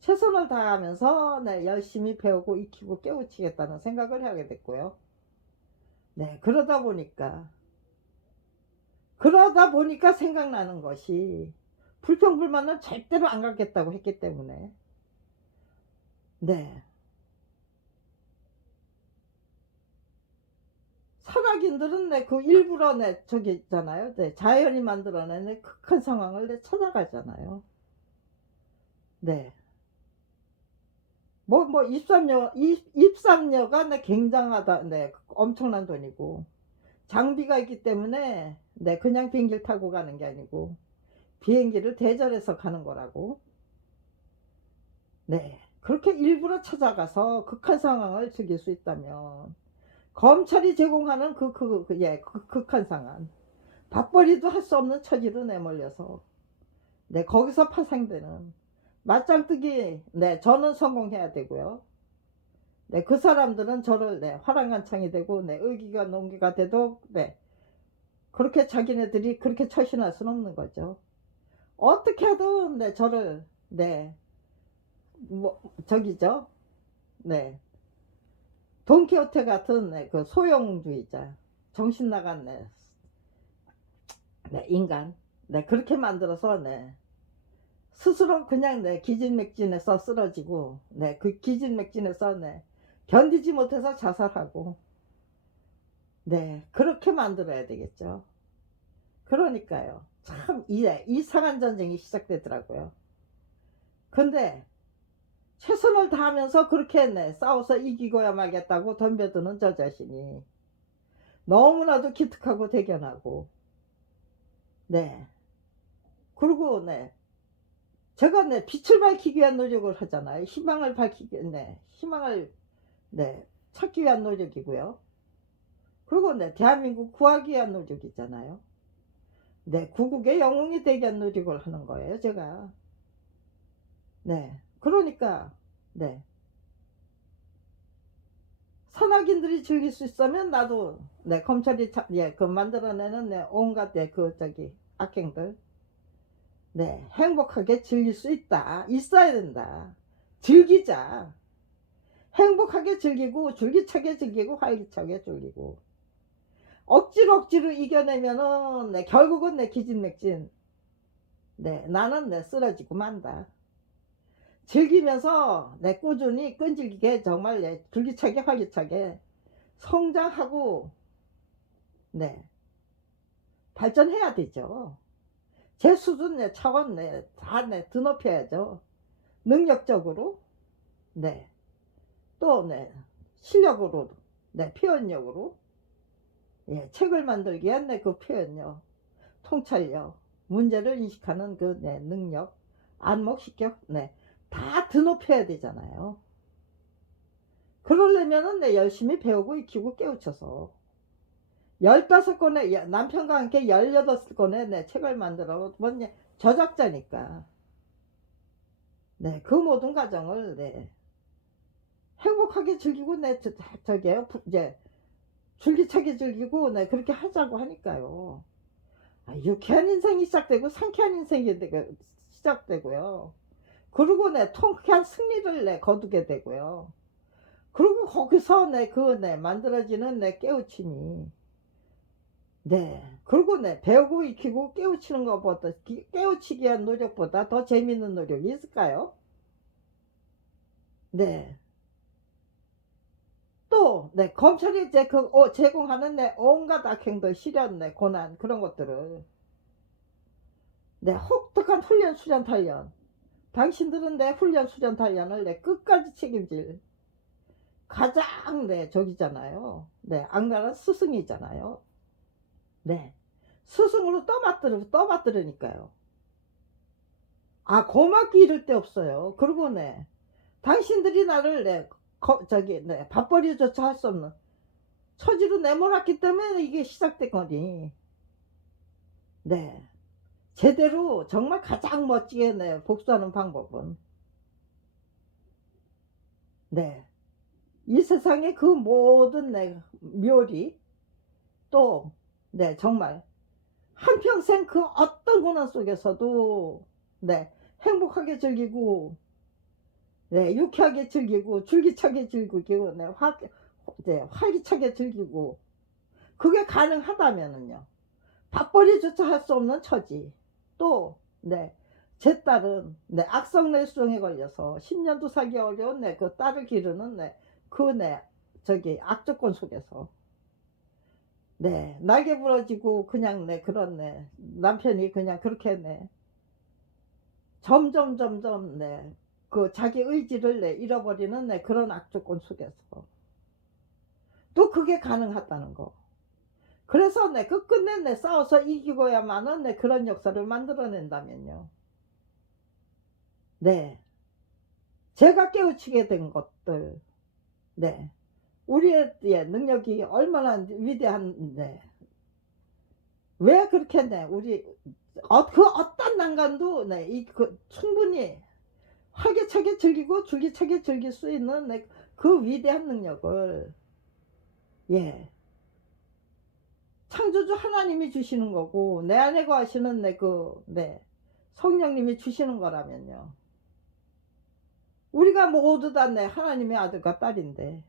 최선을 다하면서 열심히 배우고 익히고 깨우치겠다는 생각을 하게 됐고요. 그러다 보니까 생각나는 것이, 불평불만은 절대로 안 갖겠다고 했기 때문에, 산악인들은 그 일부러 저기 있잖아요. 자연이 만들어낸 극한 상황을 찾아가잖아요. 입산료가 굉장하다. 엄청난 돈이고, 장비가 있기 때문에, 그냥 비행기를 타고 가는 게 아니고, 비행기를 대절해서 가는 거라고. 그렇게 일부러 찾아가서 극한 상황을 즐길 수 있다면 검찰이 제공하는 극한 상황, 밥벌이도 할 수 없는 처지로 내몰려서 네, 거기서 파생되는 맞짱뜨기, 네, 저는 성공해야 되고요. 네, 그 사람들은 저를 네, 화랑간창이 되고 네, 의기가 농기가 돼도 네, 그렇게 자기네들이 그렇게 처신할 수는 없는 거죠. 어떻게 하든 네, 저를 네, 뭐 저기죠. 네, 돈키호테 같은 네, 그 소용주의자, 정신 나간 네, 네, 인간, 네, 그렇게 만들어서 네, 스스로 그냥 내 기진맥진해서 쓰러지고 네, 그 기진맥진해서 네, 견디지 못해서 자살하고 네, 그렇게 만들어야 되겠죠. 그러니까요. 참 이상한 전쟁이 시작되더라고요. 근데 최선을 다하면서 그렇게 네, 싸워서 이기고야 말겠다고 덤벼드는 저 자신이 너무나도 기특하고 대견하고 네, 그리고 네, 제가 네, 빛을 밝히기 위한 노력을 하잖아요. 희망을 밝히기, 네, 희망을 네, 찾기 위한 노력이고요. 그리고 네, 대한민국 구하기 위한 노력이잖아요. 네, 구국의 영웅이 되기 위한 노력을 하는 거예요, 제가. 네, 그러니까 네, 산악인들이 즐길 수 있으면 나도 네, 검찰이 예, 그 만들어내는 네, 온갖 네, 그 저기 악행들 네, 행복하게 즐길 수 있어야 된다. 즐기자. 행복하게 즐기고 줄기차게 즐기고 활기차게 즐기고 억지로 이겨내면은 네, 결국은 내 기진맥진 네, 나는 내 쓰러지고 만다. 즐기면서 내 꾸준히 끈질기게 정말 내 줄기차게 활기차게 성장하고 네, 발전해야 되죠. 제 수준 내 차원 다 드높여야죠. 능력적으로 네, 또 네, 실력으로 네, 표현력으로 예, 책을 만들기 위한 그 표현력, 통찰력, 문제를 인식하는 그 능력, 안목식격, 네, 다 드높여야 되잖아요. 그러려면은 열심히 배우고 익히고 깨우쳐서 15권의 남편과 함께 18권의 책을 만들어 본 저작자니까 네, 그 모든 과정을 네, 행복하게 즐기고 저기요 이제 줄기차게 즐기고 네, 그렇게 하자고 하니까요. 유쾌한 인생이 시작되고 상쾌한 인생이 시작되고요. 그리고 통쾌한 승리를 거두게 되고요. 그리고 거기서 만들어지는 깨우침이 그리고 배우고 익히고 깨우치는 것보다 깨우치기 위한 노력보다 더 재밌는 노력이 있을까요? 네. 또 검찰이 이제 제공하는 온갖 악행들 시련 고난 그런 것들을 혹독한 훈련 수련 단련 당신들은 내 훈련 수련 단련을 끝까지 책임질 가장 저기잖아요. 악랄한 스승이잖아요. 네, 스승으로 떠받들으니까요. 고맙기 이를 데 없어요. 그리고 당신들이 나를 밥벌이조차 할 수 없는 처지로 내몰았기 때문에 이게 시작된 거니. 네, 제대로 정말 가장 멋지게 복수하는 방법은 이 세상의 그 모든 묘리 또 정말 한평생 그 어떤 고난 속에서도 행복하게 즐기고 유쾌하게 즐기고 줄기차게 즐기고 활기차게 즐기고 그게 가능하다면은요 밥벌이조차 할 수 없는 처지 또 제 딸은 악성뇌수종에 걸려서 10년도 살기 어려운 그 딸을 기르는 저기 악조건 속에서 날개 부러지고 그냥 그런 남편이 그냥 그렇게 점점 그 자기 의지를 잃어버리는 그런 악조건 속에서 또 그게 가능하다는 거. 그래서 끝끝내 싸워서 이기고야만은 그런 역사를 만들어낸다면요. 제가 깨우치게 된 것들, 네, 우리의 능력이 얼마나 위대한데 왜 그렇게 네, 우리 그 어떤 난간도 네, 충분히 활기차게 즐기고 줄기차게 즐길 수 있는 네, 그 위대한 능력을 예 창조주 하나님이 주시는 거고 내 안에 거하시는 네, 성령님이 주시는 거라면요. 우리가 모두 다 네, 하나님의 아들과 딸인데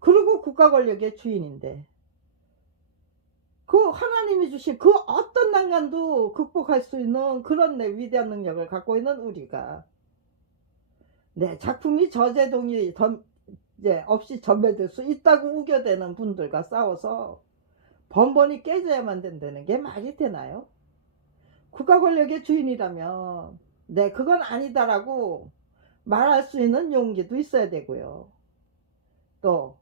그리고 국가 권력의 주인인데 그 하나님이 주신 그 어떤 난간도 극복할 수 있는 그런 네, 위대한 능력을 갖고 있는 우리가 네, 작품이 저제동이 없이 전매될 수 있다고 우겨대는 분들과 싸워서 번번이 깨져야만 된다는 게 말이 되나요? 국가 권력의 주인이라면 네, 그건 아니다라고 말할 수 있는 용기도 있어야 되고요. 또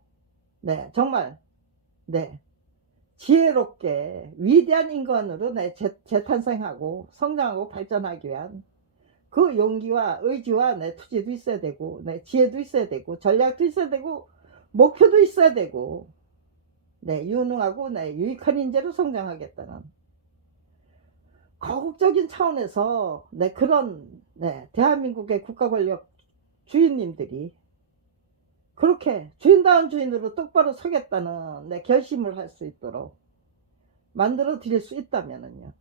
네, 정말 네, 지혜롭게 위대한 인간으로 네, 재탄생하고 성장하고 발전하기 위한 그 용기와 의지와 네, 투지도 있어야 되고 네, 지혜도 있어야 되고 전략도 있어야 되고 목표도 있어야 되고 네, 유능하고 네, 유익한 인재로 성장하겠다는 거국적인 차원에서 네, 그런 네, 대한민국의 국가 권력 주인님들이 그렇게 주인다운 주인으로 똑바로 서겠다는 네, 결심을 할 수 있도록 만들어 드릴 수 있다면은요.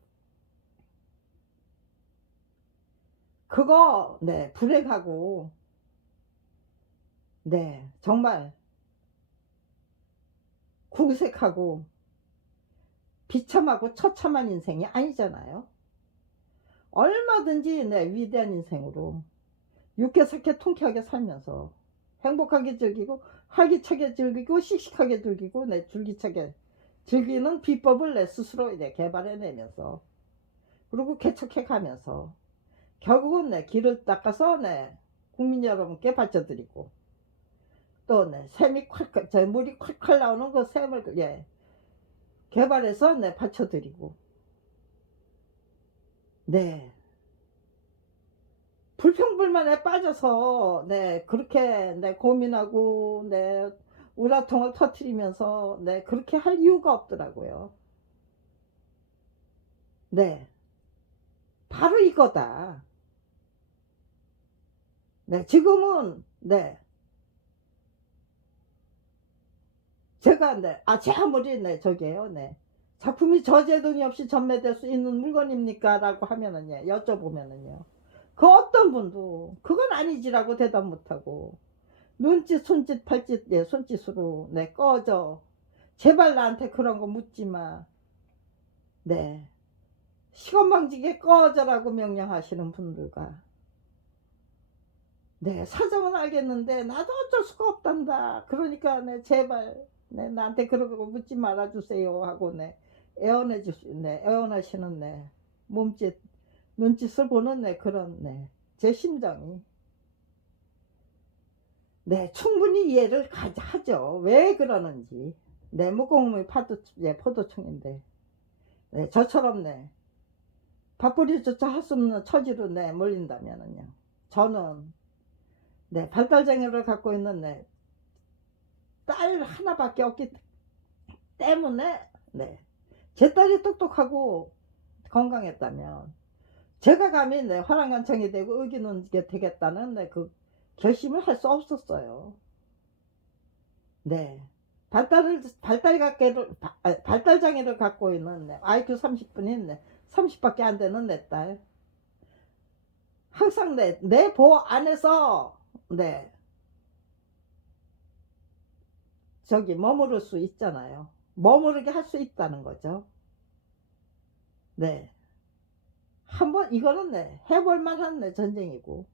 그거 네, 불행하고 네, 정말 궁색하고 비참하고 처참한 인생이 아니잖아요. 얼마든지 네, 위대한 인생으로 유쾌하게 통쾌하게 살면서 행복하게 즐기고 활기차게 즐기고 씩씩하게 즐기고 네, 줄기차게 즐기는 비법을 내 스스로 이제 개발해내면서 그리고 개척해 가면서 결국은 내 길을 닦아서 내 국민 여러분께 바쳐드리고 또 내 샘이 콸콸 저 물이 콸콸 나오는 그 샘을 개발해서 내 바쳐드리고 네 불평불만에 빠져서 네 그렇게 네 고민하고 네 우라통을 터트리면서 네 그렇게 할 이유가 없더라고요. 네 바로 이거다. 네 지금은 네 제가 제 아무리 저기에요 작품이 저제동이 없이 전매될 수 있는 물건입니까 라고 하면은요 여쭤보면은요 그 어떤 분도 그건 아니지라고 대답 못하고 눈짓 손짓 팔짓 손짓으로 꺼져 제발 나한테 그런 거 묻지마 네 시건방지게 꺼져라고 명령하시는 분들과 네 사정은 알겠는데 나도 어쩔 수가 없단다 그러니까 제발 나한테 그런 거 묻지 말아주세요 하고 애원하시는 몸짓 눈짓을 보는 그런 제 심정이 충분히 이해를 하죠. 왜 그러는지 목공의 포도청인데 저처럼 밥벌이조차 할 수 없는 처지로 몰린다면은요 저는 발달장애를 갖고 있는 딸 하나밖에 없기 때문에 제 딸이 똑똑하고 건강했다면 제가 감히 화랑간청이 되고 의기는 되겠다는 그 결심을 할 수 없었어요. 발달장애를 갖고 있는 IQ 30분인 30밖에 안 되는 내 딸 항상 내 보호 안에서 저기 머무를 수 있잖아요. 머무르게 할 수 있다는 거죠. 한번 이거는 해볼 만한 전쟁이고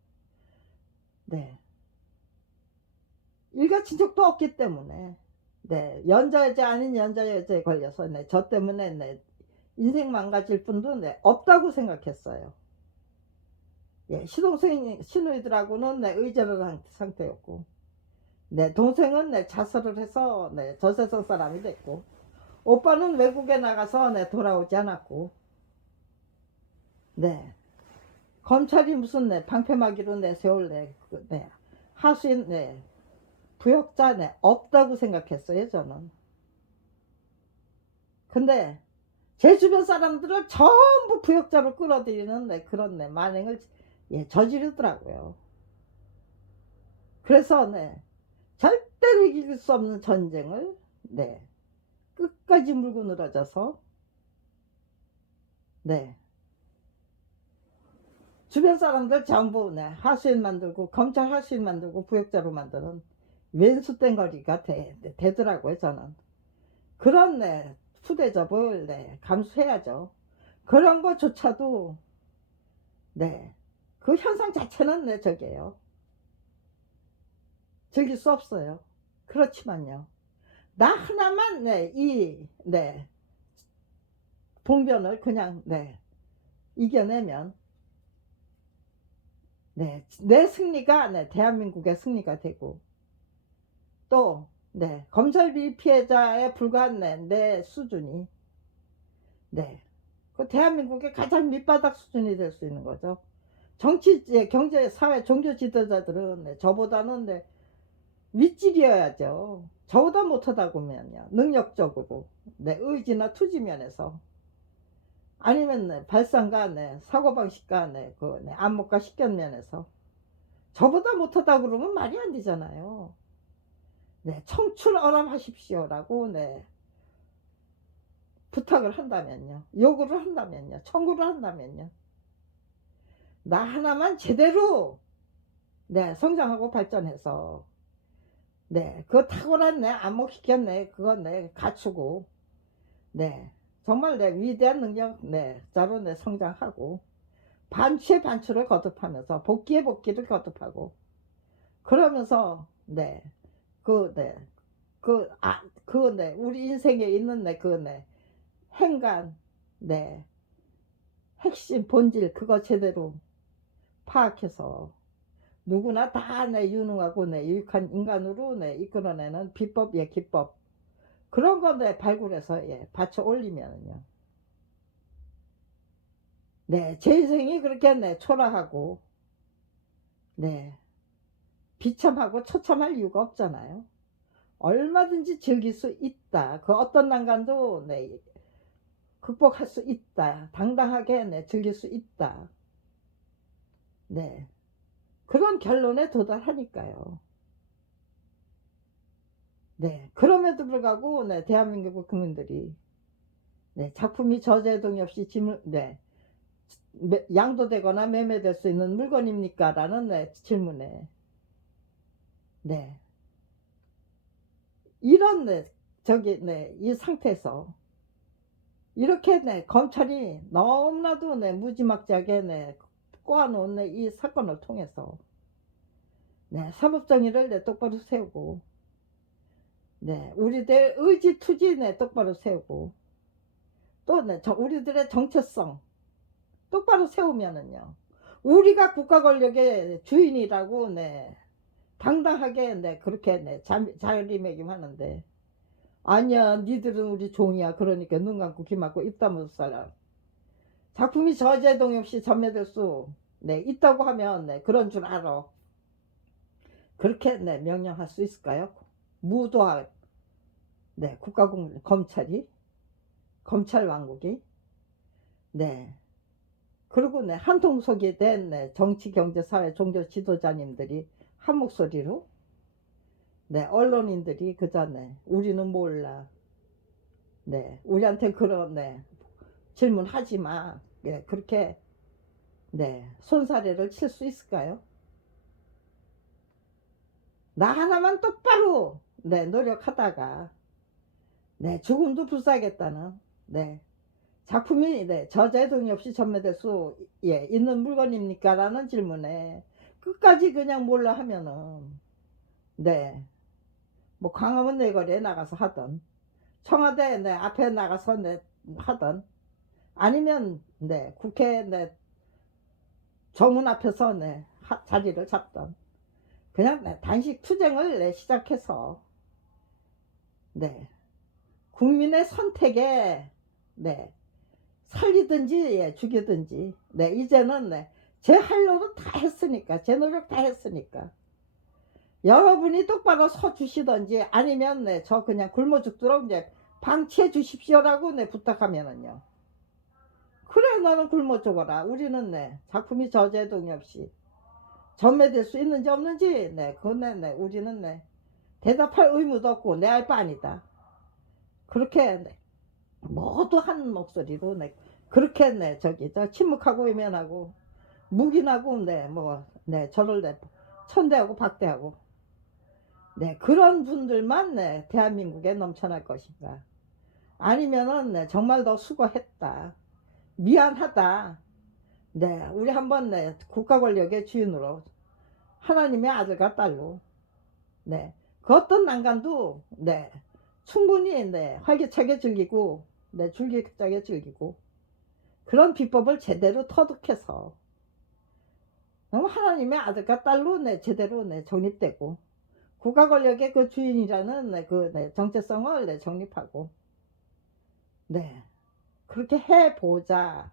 일가친척도 없기 때문에 연자여자 아닌 연자여자에 걸려서 저 때문에 인생 망가질 분도 없다고 생각했어요. 시동생 시누이들하고는 의절을 한 상태였고 동생은 자살을 해서 저세상 사람이 됐고 오빠는 외국에 나가서 돌아오지 않았고 검찰이 무슨 네 방패막이로 내세울 네 하수인 네 부역자 네 없다고 생각했어요 저는. 근데 제 주변 사람들을 전부 부역자로 끌어들이는 네 그런 네 만행을 예 저지르더라고요. 그래서 네 절대로 이길 수 없는 전쟁을 네 끝까지 물고 늘어져서 네 주변 사람들 전부 네 하수인 만들고 검찰 하수인 만들고 부역자로 만드는 왼수 땡거리가 되더라고요 저는. 그런 네 후대접을 네 감수해야죠. 그런 것조차도 네 그 현상 자체는 네 저게요 즐길 수 없어요. 그렇지만요 나 하나만 네 봉변을 그냥 네 이겨내면 네 내 승리가 네 대한민국의 승리가 되고 또 네 검찰 비리 피해자에 불과한 내 수준이 네 그 대한민국의 가장 밑바닥 수준이 될 수 있는 거죠. 정치, 경제, 사회, 종교 지도자들은 네, 저보다는 네, 윗질이어야죠. 저보다 못하다고면요. 능력적으로, 네, 의지나 투지 면에서. 아니면 네, 발상과 네, 사고방식과 네, 그 네, 안목과 식견 면에서. 저보다 못하다 그러면 말이 안 되잖아요. 네, 청출어람하십시오라고 네, 부탁을 한다면요. 요구를 한다면요. 청구를 한다면요. 나 하나만 제대로 네, 성장하고 발전해서 네, 그 탁월한 내 안목시켰 네, 그건 내 갖추고 네, 정말 내 위대한 능력 네, 자로 내 성장하고 반추의 반추를 거듭하면서 복기의 복기를 거듭하고 그러면서 네, 그 네, 그 네, 우리 인생에 있는 네, 행간 네, 핵심 본질 그거 제대로 파악해서 누구나 다 내 유능하고 내 유익한 인간으로 내 이끌어내는 비법 예 기법 그런 거 내 발굴해서 예 받쳐 올리면요 네제 인생이 그렇게 네 초라하고 네 비참하고 처참할 이유가 없잖아요. 얼마든지 즐길 수 있다. 그 어떤 난간도 네 극복할 수 있다. 당당하게 네 즐길 수 있다. 네 그런 결론에 도달하니까요. 네 그럼에도 불구하고 네 대한민국 국민들이 네 작품이 저제동이 없이 네 양도되거나 매매될 수 있는 물건입니까? 라는 네, 질문에 네 이런 네 저기 네 이 상태에서 이렇게 네 검찰이 너무나도 네 무지막지하게 네 꼬아놓은 네, 이 사건을 통해서 네 사법정의를 네 똑바로 세우고 네 우리들 의지투지 네 똑바로 세우고 또 네 우리들의 정체성 똑바로 세우면은요 우리가 국가 권력의 주인이라고 네 당당하게 네 그렇게 네 자리매김하는데 아니야 니들은 우리 종이야 그러니까 눈 감고 귀 막고 입 다물어 살아. 작품이 저제동 없이 전매될 수 네 있다고 하면 네 그런 줄 알아. 그렇게 네 명령할 수 있을까요? 무도할 네 국가공 검찰이 검찰 왕국이 네 그리고 네 한통속이 된 네, 정치 경제 사회 종교 지도자님들이 한 목소리로 네 언론인들이 그전에 우리는 몰라 네 우리한테 그런 네 질문하지 마 네, 그렇게 네 손사래를 칠 수 있을까요? 나 하나만 똑바로 네 노력하다가 네 죽음도 불사하겠다는 네 작품이 네 저자의 없이 전매될 수 예, 있는 물건입니까? 라는 질문에 끝까지 그냥 몰라 하면은 네 뭐 광화문 내거리에 나가서 하던 청와대 네 앞에 나가서 네 하던 아니면 네 국회 네 정문 앞에서 네 자리를 잡던 그냥 네, 단식 투쟁을 네, 시작해서 네 국민의 선택에 네 살리든지 예, 죽이든지 네 이제는 네 제 할 노릇 다 했으니까, 제 노력 다 했으니까. 여러분이 똑바로 서 주시던지 아니면 네, 저 그냥 굶어 죽도록 이제 방치해 주십시오라고 네, 부탁하면은요. 그래, 너는 굶어 죽어라. 우리는 네, 작품이 저제동이 없이 전매될 수 있는지 없는지, 네, 그건 네, 우리는 네, 대답할 의무도 없고 내 알 바 아니다. 그렇게 네, 모두 한 목소리로 네, 그렇게 네, 저 침묵하고 외면하고 묵인하고 네, 뭐, 네, 저를 네, 천대하고 박대하고 네, 그런 분들만 네, 대한민국에 넘쳐날 것인가. 아니면은 네, 정말 더 수고했다. 미안하다. 네, 우리 한번 네, 국가 권력의 주인으로 하나님의 아들과 딸로 네, 그 어떤 난간도 네, 충분히 네, 활기차게 즐기고 네, 줄기차게 즐기고 그런 비법을 제대로 터득해서 하나님의 아들과 딸로 네, 제대로 네, 정립되고 국가 권력의 그 주인이라는 네, 그 네, 정체성을 네, 정립하고 네, 그렇게 해보자.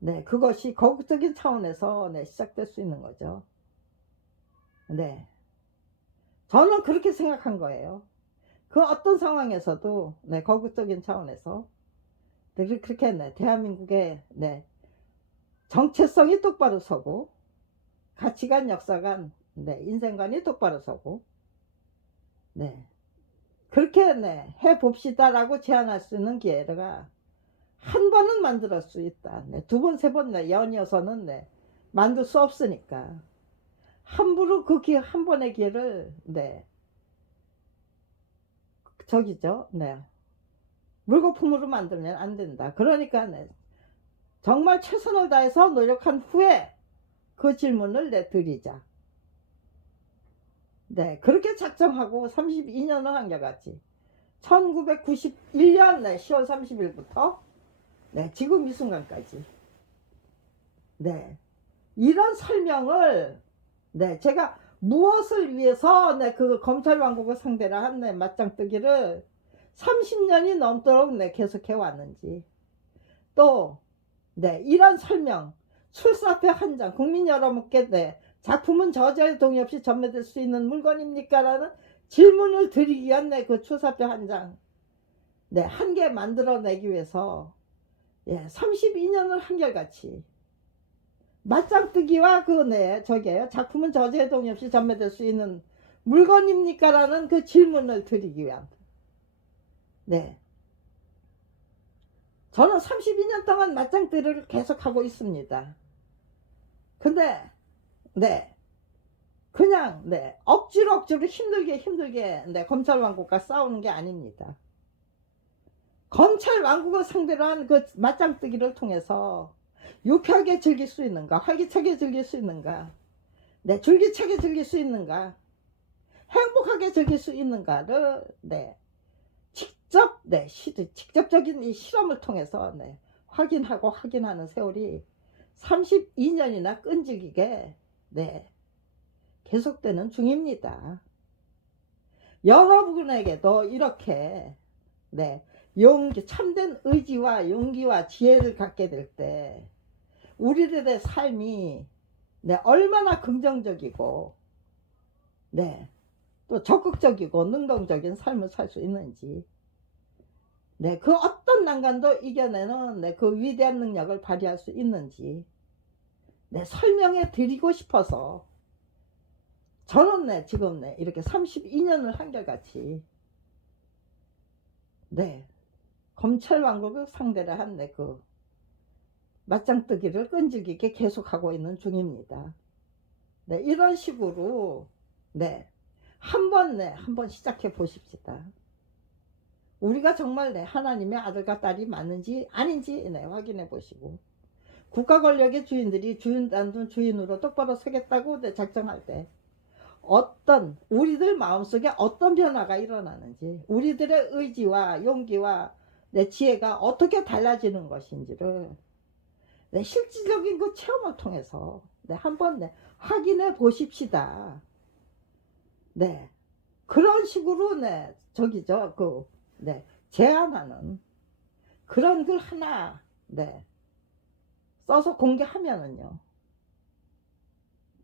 네, 그것이 거국적인 차원에서 네, 시작될 수 있는 거죠. 네, 저는 그렇게 생각한 거예요. 그 어떤 상황에서도 네, 거국적인 차원에서 네, 그렇게 네, 대한민국의 네, 정체성이 똑바로 서고 가치관, 역사관, 네, 인생관이 똑바로 서고 네, 그렇게 네, 해봅시다라고 제안할 수 있는 기회가 한 번은 만들 수 있다. 네, 두 번, 세 번 네, 연이어서는 네, 만들 수 없으니까 함부로 그 기회, 한 번의 기회를 네, 저기죠. 네, 물거품으로 만들면 안 된다. 그러니까 네, 정말 최선을 다해서 노력한 후에 그 질문을 내드리자. 네, 그렇게 작정하고 32년을 한결같이 1991년 네, 10월 30일부터 네, 지금 이 순간까지 네, 이런 설명을 네, 제가 무엇을 위해서 네, 그 검찰 왕국을 상대로 한 네, 맞짱뜨기를 30년이 넘도록 네, 계속해 왔는지 또 네, 이런 설명 출사표 한 장 국민 여러분께 네, 작품은 저자의 동의 없이 전매될 수 있는 물건입니까? 라는 질문을 드리기 위한 네, 그 출사표 한 장 네, 한 개 만들어내기 위해서 예, 32년을 한결같이 맞짱뜨기와 그 네, 저게요. 작품은 저자의 동의 없이 전매될 수 있는 물건입니까? 라는 그 질문을 드리기 위한 네. 저는 32년 동안 맞짱뜨기를 계속하고 있습니다. 근데 네, 그냥 네, 억지로 힘들게 네, 검찰 왕국과 싸우는 게 아닙니다. 검찰 왕국을 상대로 한 그 맞짱뜨기를 통해서 유쾌하게 즐길 수 있는가, 활기차게 즐길 수 있는가, 네, 줄기차게 즐길 수 있는가, 행복하게 즐길 수 있는가를 네, 직접적인 이 실험을 통해서 네, 확인하는 세월이 32년이나 끈질기게 네, 계속되는 중입니다. 여러분에게도 이렇게 네, 참된 의지와 용기와 지혜를 갖게 될 때 우리들의 삶이 네, 얼마나 긍정적이고 네, 또 적극적이고 능동적인 삶을 살 수 있는지 네, 그 어떤 난간도 이겨내는 네, 그 위대한 능력을 발휘할 수 있는지 네, 설명해 드리고 싶어서 저는 네, 지금 네, 이렇게 32년을 한결같이 네, 검찰 왕국을 상대로 한 네, 그 맞짱뜨기를 끈질기게 계속하고 있는 중입니다. 네, 이런 식으로 네, 한번 시작해 보십시다. 우리가 정말 네, 하나님의 아들과 딸이 맞는지 아닌지 네, 확인해 보시고 국가 권력의 주인들이 주인으로 똑바로 서겠다고 네, 작정할 때 어떤 우리들 마음속에 어떤 변화가 일어나는지 우리들의 의지와 용기와 내 지혜가 어떻게 달라지는 것인지를 네, 실질적인 그 체험을 통해서 네, 한번 네, 확인해 보십시다. 네, 그런 식으로 네, 제안하는 그런 글 하나 네, 써서 공개하면은요.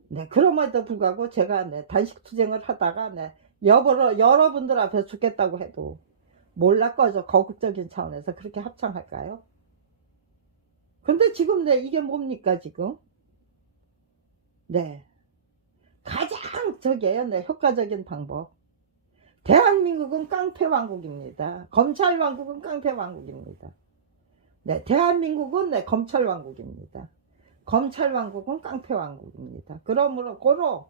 네, 그럼에도 불구하고 제가 네, 단식 투쟁을 하다가 네, 여러분들 앞에서 죽겠다고 해도 몰라 꺼져 거국적인 차원에서 그렇게 합창할까요? 근데 지금 네, 이게 뭡니까 지금? 네, 가장 저게요, 네, 효과적인 방법. 대한민국은 깡패 왕국입니다. 검찰 왕국은 깡패 왕국입니다. 네, 대한민국은 네, 검찰 왕국입니다. 검찰 왕국은 깡패 왕국입니다. 그러므로 고로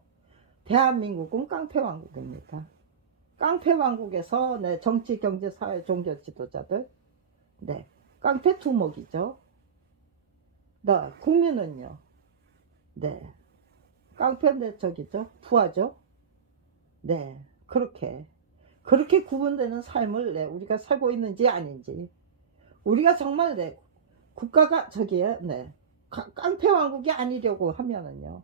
대한민국은 깡패 왕국입니다. 깡패 왕국에서 네, 정치, 경제, 사회, 종교 지도자들 네, 깡패 두목이죠. 네, 국민은요. 네, 깡패인데 저기죠. 부하죠. 네, 그렇게 구분되는 삶을 네, 우리가 살고 있는지 아닌지 우리가 정말 네, 국가가 저기에 네, 깡패 왕국이 아니려고 하면은요.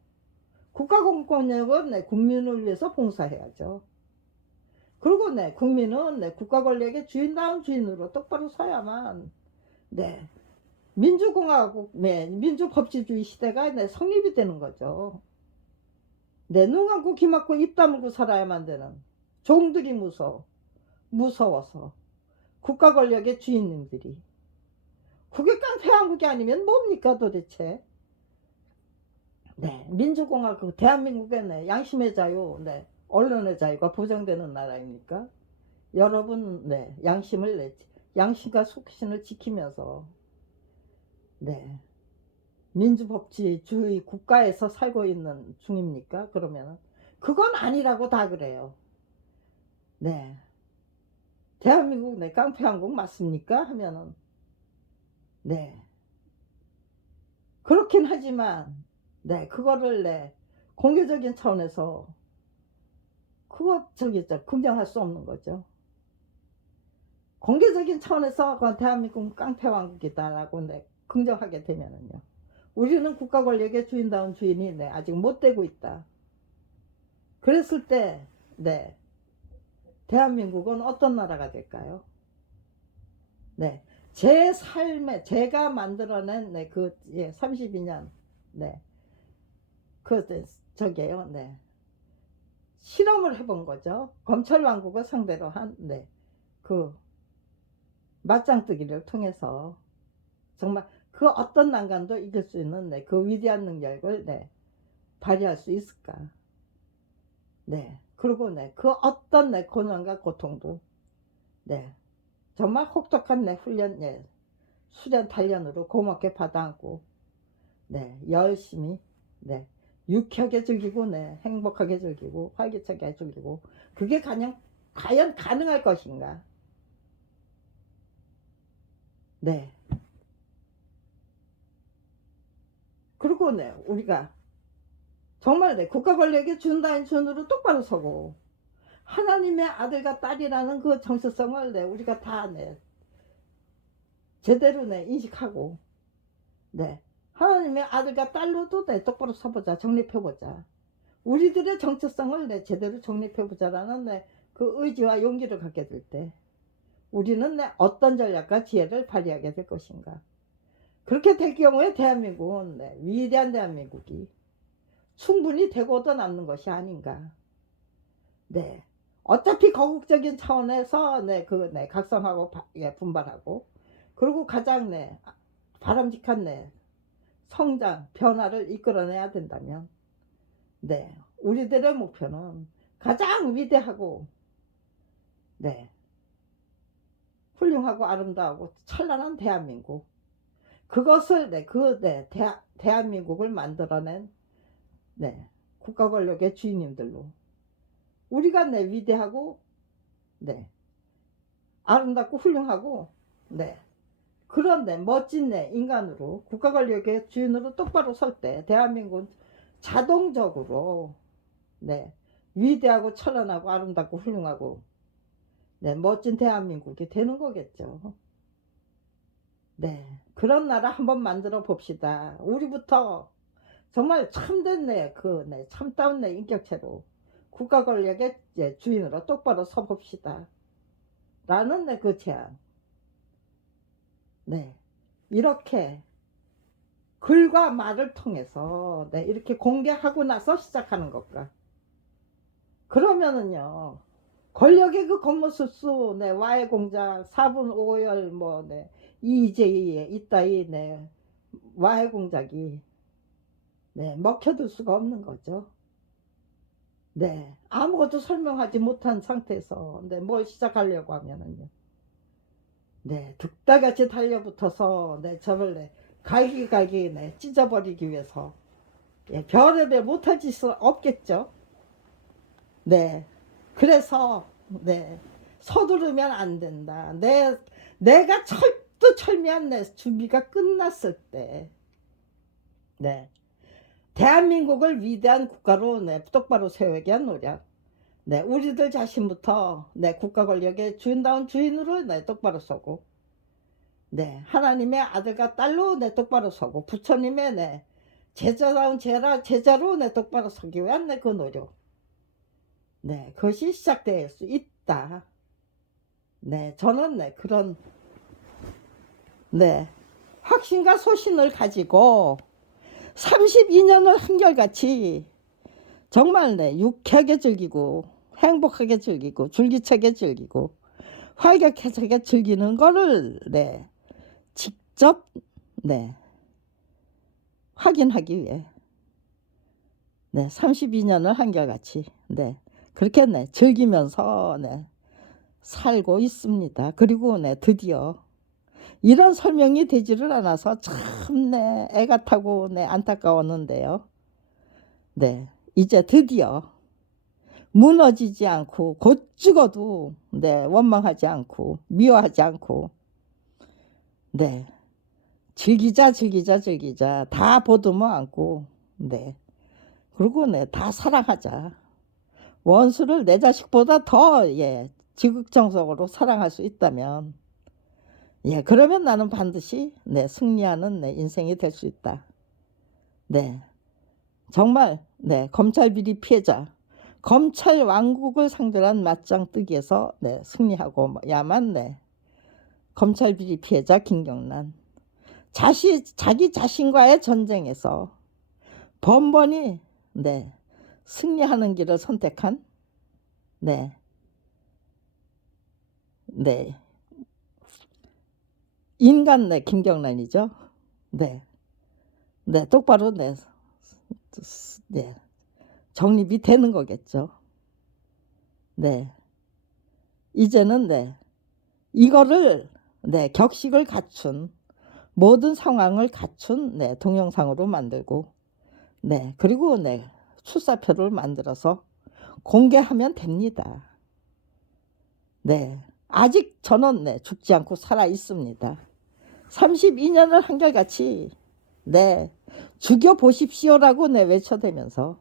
국가 공권력은 네, 국민을 위해서 봉사해야죠. 그리고 네, 국민은 네, 국가 권력의 주인다운 주인으로 똑바로 서야만 네, 민주공화국, 네, 민주법치주의 시대가 네, 성립이 되는 거죠. 네, 눈 감고 귀 막고 입 다물고 살아야만 되는 종들이 무서워서 국가 권력의 주인님들이 그게 깡패 왕국이 아니면 뭡니까 도대체? 네, 민주공화국 대한민국의 네, 양심의 자유, 네, 언론의 자유가 보장되는 나라입니까? 여러분, 네, 양심과 속신을 지키면서 네, 민주법치주의 국가에서 살고 있는 중입니까? 그러면 그건 아니라고 다 그래요. 네, 대한민국 네, 깡패 왕국 맞습니까? 하면은 네, 그렇긴 하지만 네, 그거를 네, 공개적인 차원에서 그거 저기 긍정할 수 없는 거죠. 공개적인 차원에서 그 대한민국 깡패 왕국이다라고 네, 긍정하게 되면은요. 우리는 국가 권력의 주인다운 주인이 네, 아직 못 되고 있다. 그랬을 때 네, 대한민국은 어떤 나라가 될까요? 네, 제 삶에 제가 만들어낸 네, 그 예, 32년 네, 그 저게요, 네, 실험을 해본 거죠. 검찰 왕국을 상대로 한 네, 그 맞짱뜨기를 통해서 정말 그 어떤 난관도 이길 수 있는 네, 그 위대한 능력을 네, 발휘할 수 있을까? 네, 그리고 네, 그 어떤 네, 고난과 고통도 네, 정말 혹독한 네, 훈련, 네, 수련 단련으로 고맙게 받아안고 네, 열심히 네, 유쾌하게 즐기고 네, 행복하게 즐기고 활기차게 즐기고 그게 과연 가능할 것인가? 네, 그리고 네, 우리가 정말 네, 국가 권력의 준다인 준으로 똑바로 서고 하나님의 아들과 딸이라는 그 정체성을 네, 우리가 다 네, 제대로 네, 인식하고 네, 하나님의 아들과 딸로도 네, 똑바로 서보자, 정립해보자. 우리들의 정체성을 네, 제대로 정립해보자라는 네, 그 의지와 용기를 갖게 될 때 우리는 네, 어떤 전략과 지혜를 발휘하게 될 것인가. 그렇게 될 경우에 대한민국은 네, 위대한 대한민국이 충분히 되고도 남는 것이 아닌가. 네. 어차피 거국적인 차원에서 네, 네, 각성하고 예, 분발하고 그리고 가장 네, 바람직한 네, 성장, 변화를 이끌어내야 된다면 네, 우리들의 목표는 가장 위대하고 네, 훌륭하고 아름다우고 찬란한 대한민국 그것을 네, 네, 대한민국을 만들어낸 네, 국가 권력의 주인님들로 우리가 네, 위대하고 네, 아름답고 훌륭하고 네, 그런 네, 멋진 네, 인간으로 국가 권력의 주인으로 똑바로 설 때 대한민국은 자동적으로 네, 위대하고 찬란하고 아름답고 훌륭하고 네, 멋진 대한민국이 되는 거겠죠. 네, 그런 나라 한번 만들어 봅시다. 우리부터 정말 참된 네, 네, 참다운 네, 인격체로 국가 권력의 네, 주인으로 똑바로 서 봅시다. 라는 네, 그 제안. 네, 이렇게 글과 말을 통해서 네, 이렇게 공개하고 나서 시작하는 것과 그러면은요 권력의 그 겉모습수 네, 와해 공작 4분 5열 뭐 네, 이재희의 이따위 네, 와해 공작이 네, 먹혀들 수가 없는 거죠. 네, 아무것도 설명하지 못한 상태에서 네, 뭘 시작하려고 하면은요. 네, 득다같이 달려붙어서 네, 저를 네, 갈기갈기 네, 찢어버리기 위해서 예, 별의별 못할 짓은 없겠죠. 네, 그래서 네, 서두르면 안 된다. 내가 철두철미한 내 준비가 끝났을 때, 네, 대한민국을 위대한 국가로 네, 똑바로 세우기 위한 노력. 네, 우리들 자신부터 네, 국가 권력의 주인다운 주인으로 네, 똑바로 서고, 네, 하나님의 아들과 딸로 네, 똑바로 서고, 부처님의 네, 제자다운 제자로 네, 똑바로 서기 위한 네, 그 노력. 네, 그것이 시작될 수 있다. 네, 저는 네, 그런 네, 확신과 소신을 가지고 32년을 한결같이 정말 네, 유쾌하게 즐기고 행복하게 즐기고 줄기차게 즐기고 활격하게 즐기는 거를 네, 직접 네, 확인하기 위해 네, 32년을 한결같이 네, 그렇게 네, 즐기면서 네, 살고 있습니다. 그리고 네, 드디어 이런 설명이 되지를 않아서 참 네, 애가 타고 네, 안타까웠는데요. 네, 이제 드디어 무너지지 않고 곧 죽어도 네, 원망하지 않고 미워하지 않고 네, 즐기자 다 보듬어 안고 네, 그리고 네, 다 사랑하자. 원수를 내 자식보다 더 예, 지극정성으로 사랑할 수 있다면 예, 그러면 나는 반드시 네, 승리하는 내 인생이 될 수 있다. 네, 정말 네, 검찰 비리 피해자, 검찰 왕국을 상대로 한 맞짱 뜨기에서 네, 승리하고 야만 네, 검찰 비리 피해자 김경란, 자기 자신과의 전쟁에서 번번이 네, 승리하는 길을 선택한 네, 네, 인간 네, 김경란이죠. 네, 네, 똑바로 네, 네, 정립이 되는 거겠죠. 네, 이제는 네, 이거를 네, 격식을 갖춘 모든 상황을 갖춘 네, 동영상으로 만들고 네, 그리고 네, 출사표를 만들어서 공개하면 됩니다. 네, 아직 저는 네, 죽지 않고 살아 있습니다. 32년을 한결같이 네, 죽여 보십시오라고 네, 외쳐대면서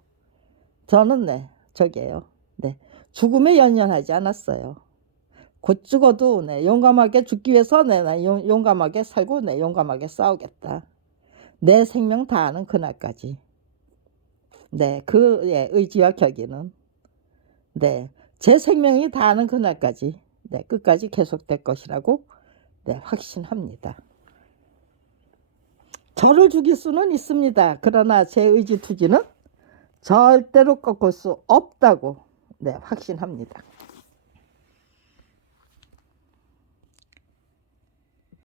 저는 네, 저기에요. 네, 죽음에 연연하지 않았어요. 곧 죽어도 네, 용감하게 죽기 위해서 네, 용감하게 살고 네, 용감하게 싸우겠다. 내 생명 다하는 그날까지. 네, 그 예, 의지와 격의는 네, 제 생명이 다하는 그날까지 네, 끝까지 계속될 것이라고 네, 확신합니다. 저를 죽일 수는 있습니다. 그러나 제 의지투지는 절대로 꺾을 수 없다고 네, 확신합니다.